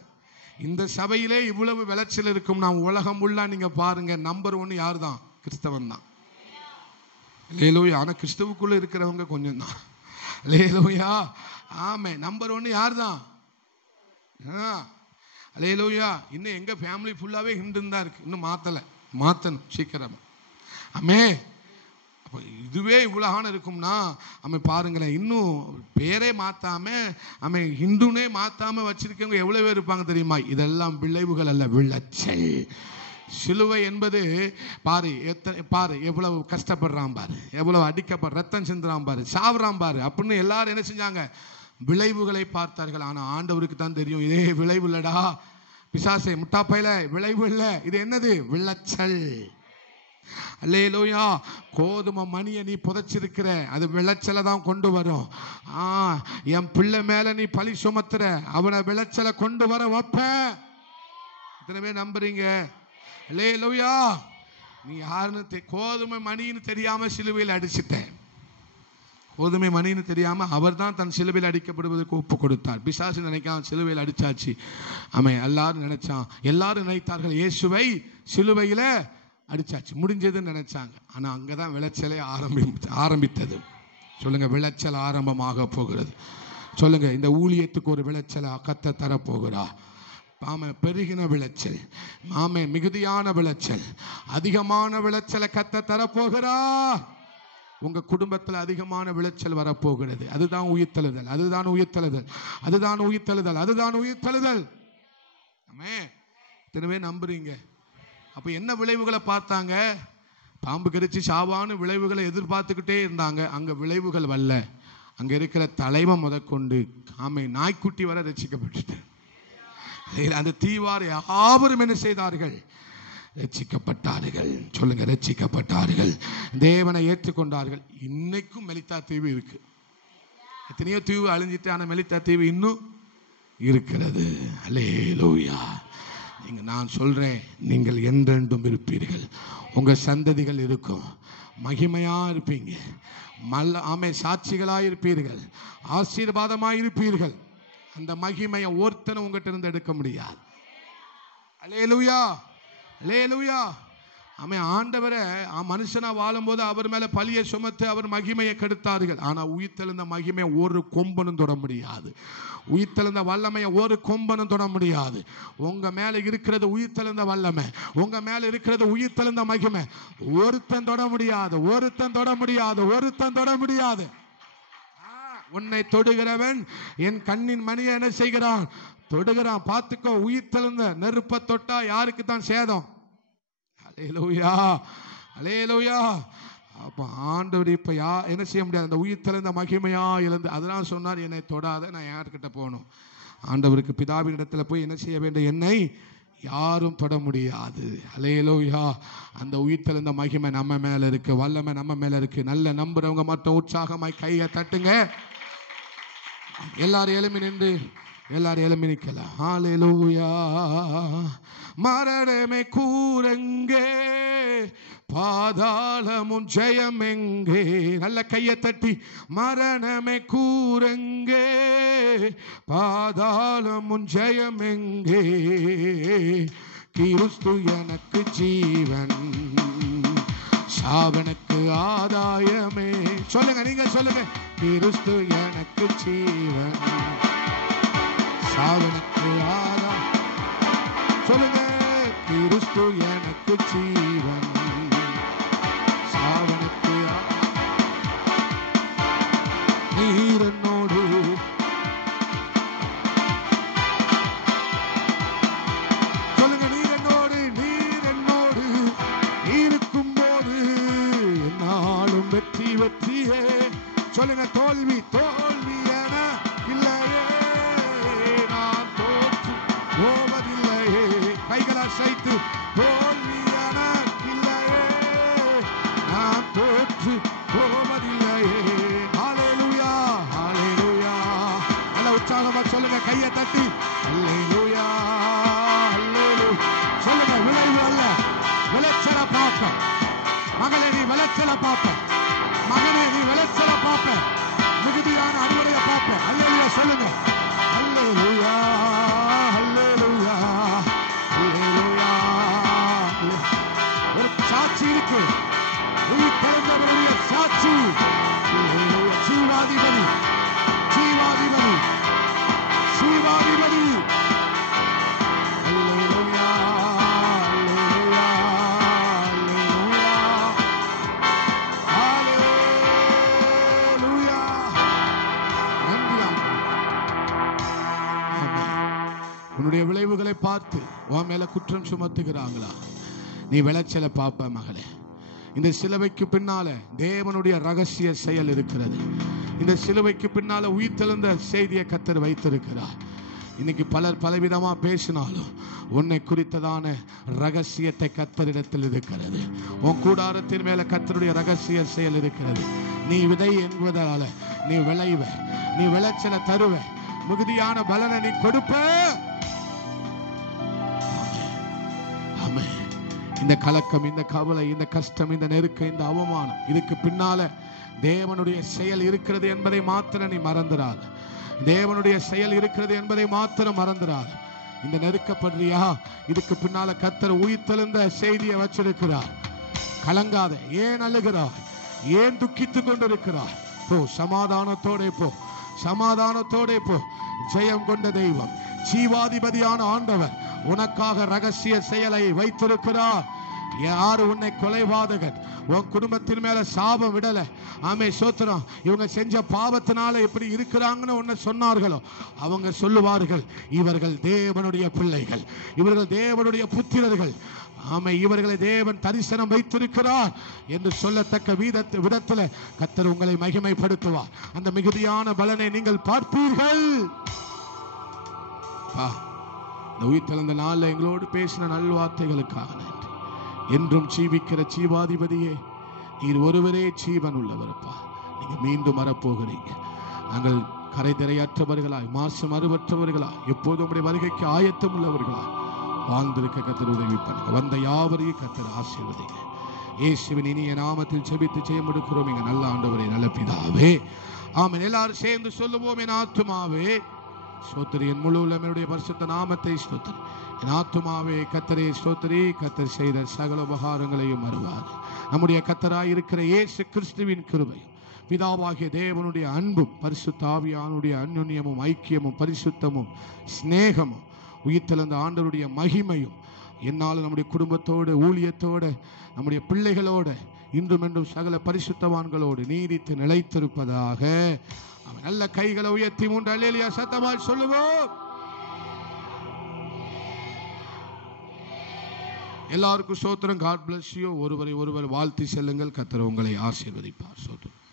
இந்த சபையிலே இவ்வளவு விளைச்சல் இருக்கும். நாம் உலகம் உள்ள நீங்க பாருங்க, நம்பர் 1 யார் தான்? கிறிஸ்தவன் தான். அல்லேலூயா. ஆனா கிறிஸ்துவுக்குள்ள இருக்கிறவங்க கொஞ்சம் தான். அல்லேலூயா. நம்பர் 1 யார் தான்? அல்லேலூயா. இன்னும் எங்க ஃபேமிலி ஃபுல்லாவே ஹிந்துன்னு தான் இருக்கு. இன்னும் மாத்தணும் சீக்கிரம். அப்ப இதுவே இவ்வளவு இருக்கும்னா பாருங்களேன், இன்னும் பேரே மாத்தாம ஹிந்துனே மாத்தாம வச்சிருக்கவங்க எவ்வளவு பேர் இருப்பாங்க தெரியுமா? இதெல்லாம் விளைவுகள் அல்ல, விளைச்சல். சிலுவை என்பது பாரு, எவ்வளவு கஷ்டப்படுறான் பாரு, எவ்வளவு அடிக்கப்படுற, ரத்தம் சிந்துறான் பாரு, சாவுறான் பாரு அப்படின்னு எல்லாரும் என்ன செஞ்சாங்க? விளைவுகளை பார்த்தார்கள். ஆனா ஆண்டவருக்கு தான் தெரியும், இதே விளைவு இல்லடா பிசாசே, முட்டாப்பையில, விளைவு இல்லை. இது என்னது? விளைச்சல். அல்லேலூயா. கோதுமை மணியை நீ புதைச்சிருக்கிற, அது விளைச்சலை தான் கொண்டு வரும். என் பிள்ளை மேல நீ பழி சுமத்துற, அவனை விளைச்சலை கொண்டு வர வைப்ப. இத்தனை பேர் நம்புறீங்க? அல்லேலூயா. நீ யாருன்னு கோதுமை மணின்னு தெரியாம சிலுவையில் அடிச்சிட்டேன். கோதுமை மணின்னு தெரியாம அவர் தான் தன் சிலுவையில் அடிக்கப்படுவதற்கு ஒப்பு கொடுத்தார். பிசாசு நினைக்காம சிலுவையில் அடிச்சாச்சு. எல்லாரும் நினைத்தார்கள் இயேசுவை சிலுவையில அடிச்சாச்சு, முடிஞ்சதுன்னு நினைச்சாங்க. ஆனா அங்கதான் விளைச்சலே ஆரம்பித்தது. சொல்லுங்க, விளைச்சல் ஆரம்பமாக போகிறது. சொல்லுங்க, இந்த ஊழியத்துக்கு ஒரு விளைச்சலை கர்த்தர் தரப்போகிறா. பெருகின விளைச்சல், மிகுதியான விளைச்சல், அதிகமான விளைச்சலை கர்த்தர் தரப்போகிறா. உங்க குடும்பத்தில் அதிகமான விளைச்சல் வரப்போகிறது. அதுதான் உயிர்த்தெழுதல், அதுதான் உயிர்த்தெழுதல், அதுதான் உயிர்த்தெழுதல், அதுதான் உயிர்த்தெழுதல். எத்தனை நம்புறீங்க? அப்ப என்ன விளைவுகளை பார்த்தாங்க? பாம்பு கடிச்சு சாவான விளைவுகளை எதிர்பார்த்துக்கிட்டே இருந்தாங்க. அங்க விளைவுகள் வரல. அங்க இருக்கிற தலைவன் முதற்கொண்டு நாய்க்குட்டி வர ரட்சிக்கப்பட்டு, அந்த தீவார் யாவரும் என்ன செய்தார்கள்? ரட்சிக்கப்பட்டார்கள். சொல்லுங்க, ரட்சிக்கப்பட்டார்கள். தேவனை ஏற்றுக்கொண்டார்கள். இன்னைக்கும் மெலித்தா தீவு இருக்கு. எத்தனையோ தீவு அழிஞ்சிட்டு, ஆனா மெலித்தா தீவு இன்னும் இருக்கிறது. அல்லேலூயா. நான் சொல்றேன், நீங்கள் என்றென்றும் இருப்பீர்கள். உங்க சந்ததிகள் இருக்கும், மகிமையா இருப்பீங்க, சாட்சிகளா இருப்பீர்கள், ஆசீர்வாதமாய் இருப்பீர்கள். அந்த மகிமையை ஒருத்தனும் உங்ககிட்ட இருந்து எடுக்க முடியாது. அல்லேலூயா. அல்லேலூயா. ஆண்டவரை மனுஷனா வாழும்போது அவர் மேல பழியை சுமத்து அவர் மகிமையை கெடுத்தார்கள். ஆனா உயிர்த்தெழுந்த மகிமை ஒரு கொம்பனும் தொட முடியாது. உயிர்த்தெழுந்த வல்லமையை ஒரு கொம்பனும் தொட முடியாது. உங்க மேல இருக்கிறது உயிர்த்தெழுந்த வல்லமை, உங்க மேல இருக்கிறது உயிர்த்தெழுந்த மகிமை. ஒருத்தன் தொட முடியாது, ஒருத்தன் தொட முடியாது, ஒருத்தன் தொட முடியாது. உன்னை தொடுகிறவன் என் கண்ணின் மணியை என்ன செய்கிறான்? தொடுகிறான். பார்த்துக்கோ, உயிர்த்தெழுந்த நெருப்ப தொட்டா யாருக்கு தான் சேதம்? அல்லேலூயா. அல்லேலூயா. அப்ப ஆண்டவர் இப்ப என்ன செய்ய முடியாது? அந்த உயிர்த்தெழுந்த மகிமையா இழந்து, அதெல்லாம் சொன்னார், என்னை தொடாத, நான் யார்கிட்ட போகணும்? ஆண்டவருக்கு பிதாவின் இடத்துல போய் என்ன செய்ய வேண்டும்? என்னை யாரும் தொட முடியாது. அல்லேலூயா. அந்த உயிர்த்தெழுந்த மகிமை நம்ம மேல இருக்கு, வல்லமை நம்ம மேல இருக்கு. நல்ல நம்புறவங்க மட்டும் உற்சாகமாய் கையை தட்டுங்க. எல்லாரும் எழும்பி நின்று எல்லாரும் எழும்பி நிக்கலாம். ஹல்லேலூயா. மரணமே கூரங்கே, பாதாளமும் ஜெயம் எங்கே. நல்ல கையை தட்டி மரணமே கூரங்கே, பாதாளமும் ஜெயம் எங்கே. கிறிஸ்து எனக்கு ஜீவன், சாவனுக்கு ஆதாயமே. சொல்லுங்க, நீங்க சொல்லுங்க. கிறிஸ்து எனக்கு ஜீவன், சாவனுக்கு ஆதாயம். சொல்லுங்க. கிறிஸ்து எனக்கு ஜீவன், சாவனுக்கு நீர் என்னோடு. சொல்லுங்க. நீர் என்னோடு, நீர் என்னோடு இருக்கும் போது என்னாலும் வெற்றி வெற்றியே. சொல்லுங்க. தோல்வி தோல்வி என இல்லையே, நான் தோற்று போவதில்லையே. கைகளை அசைத்து தோல்வி என இல்லையே, நான் தோற்று போவதில்லையே. ஹல்லேலூயா, ஹல்லேலூயா. நல்ல உற்சாகமா சொல்லுங்க, கையை தட்டி ஹல்லேலூயா, ஹல்லேலூயா. சொல்லுங்க. விளைவு அல்ல, விளைச்சல பார்ப்ப. மகளே நீ விளைச்சல பார்ப்ப, மகனே நீ விளைச்சல பார்ப்ப, மிகுதியான அறுவடையை பார்ப்ப. ஹல்லேலூயா சொல்லுங்க. ஹல்லேலூயா, ஹல்லேலூயா, ஹல்லேலூயா. ஒரு சாட்சி இருக்கு, உயிர்த்தெழுந்தவருடைய சாட்சி. ஹல்லேலூயா. ஜீவாதிபதி, ஜீவாதிபதி, ஜீவாதிபதி. ஹல்லேலூயா, ஹல்லேலூயா, ஹல்லேலூயா. நன்றி ஆண்டவரே. உன்னுடைய விளைவுகளை பார்த்து உன் மேல குற்றம் சுமத்துகிறாங்களா? நீ விளைச்சலை பார்ப்ப மகளே. இந்த சிலுவைக்கு பின்னால தேவனுடைய ரகசிய செயல் இருக்கிறது. இந்த சிலுவைக்கு பின்னால உயிர்த்தெழுந்த செய்தியை கர்த்தர் வைத்திருக்கிறார். இன்னைக்கு பலர் பலவிதமா பேசினாலும் உன்னை குறித்ததான ரகசியத்தை கர்த்தரிடத்தில் இருக்கிறது. உன் கூடாரத்தின் மேல கர்த்தருடைய ரகசிய செயல் இருக்கிறது. நீ விதை என்பதால நீ விளைவ, நீ விளைச்சலை தருவ, மிகுதியான பலனை நீ கொடுப்ப. இந்த கலக்கம், இந்த கவலை, இந்த கஷ்டம், இந்த நெருக்கம், இந்த அவமானம், இதுக்கு பின்னால தேவனுடைய செயல் இருக்கிறது என்பதை மாத்திரம் நீ மறந்துடாத. தேவனுடைய செயல் இருக்கிறது என்பதை மாத்திரம் மறந்துடாத. இந்த நெருக்கப்படுறியா? இதுக்கு பின்னால கர்த்தர் உயிர்த்தெழுந்த செய்தியை வச்சிருக்கிறார். கலங்காத. ஏன் அழுகிறாய்? ஏன் துக்கித்துக் கொண்டிருக்கிறாய்? போ, சமாதானத்தோட போ, சமாதானத்தோட போ. ஜெயம் கொண்ட தெய்வம், ஜீவாதிபதியான ஆண்டவர் உனக்காக ரகசிய செயலை வைத்திருக்கிறார். யாரு உன்னை கொலைபாதகன், உன் குடும்பத்தின் மேல சாபம் விடல. ஆமே, சோத்திரம். இவங்க செஞ்ச பாவத்தினால எப்படி இருக்கிறாங்கன்னு உன்னை சொன்னார்களோ அவங்க சொல்லுவார்கள், இவர்கள் தேவனுடைய பிள்ளைகள், இவர்கள் தேவனுடைய புத்திரர்கள். ஆமை, இவர்களை தேவன் தரிசனம் வைத்திருக்கிறார் என்று சொல்லத்தக்க விதத்தில் கர்த்தர் உங்களை மகிமைப்படுத்துவார். அந்த மிகுதியான பலனை நீங்கள் பார்ப்பீர்கள். இந்த உயிர்த்தெழுந்த நாளில் எங்களோடு பேசின நல்வார்த்தைகளுக்காக நன்றி. என்றும் ஜீவிக்கிற ஜீவாதிபதியே, நீர் ஒருவரே ஜீவன் உள்ளவரப்பா. நீங்க மீண்டும் வரப்போகிறீங்க. நாங்கள் கரை திரையற்றவர்களாய், மாசு மறுவற்றவர்களாய், எப்போதும் உடைய வருகைக்கு ஆயத்தம் உள்ளவர்களாய் வாழ்ந்திருக்க கர்த்தர் உதவி பண்ணுங்க. வந்த யாவரையும் கர்த்தர் ஆசீர்வதிங்க. இயேசுவின் இனிய நாமத்தில் ஜெபித்து ஜெயம் எடுக்கிறோம் எங்க நல்ல ஆண்டவரே, நல்ல பிதாவே. ஆமென். எல்லாரும் சேர்ந்து சொல்லுவோம். என் ஆத்துமாவே ஸ்தோத்திரி, என் முழு உள்ளமையுடைய பரிசுத்த நாமத்தை ஸ்தோத்திரி. என் ஆத்துமாவே கர்த்தரை ஸ்தோத்திரி. கர்த்தர் செய்த சகல உபகாரங்களையும் மறவாது. நம்முடைய கர்த்தராய் இருக்கிற இயேசு கிறிஸ்துவின் கிருபையும், பிதாவாகிய தேவனுடைய அன்பும், பரிசுத்த ஆவியானுடைய அந்யோன்யமும், ஐக்கியமும், பரிசுத்தமும், சிநேகமும், உயிர்த்தெழுந்த ஆண்டவருடைய மகிமையும் என்னாலும் நம்முடைய குடும்பத்தோடு, ஊழியத்தோடு, நம்முடைய பிள்ளைகளோடு, இன்றும் என்றும் சகல பரிசுத்தவான்களோடு நீடித்து நிலைத்திருப்பதாக. அவன் நல்ல கைகளை உயர்த்தி 3 அல்லேலூயா சத்தமாய் சொல்லுவோம். எல்லாருக்கும் ஸ்தோத்திரம். God bless you. ஒருவரை ஒருவர் வாழ்த்தி செல்லுங்கள். கர்த்தர் உங்களை ஆசீர்வதிப்பார். ஸ்தோத்திரம்.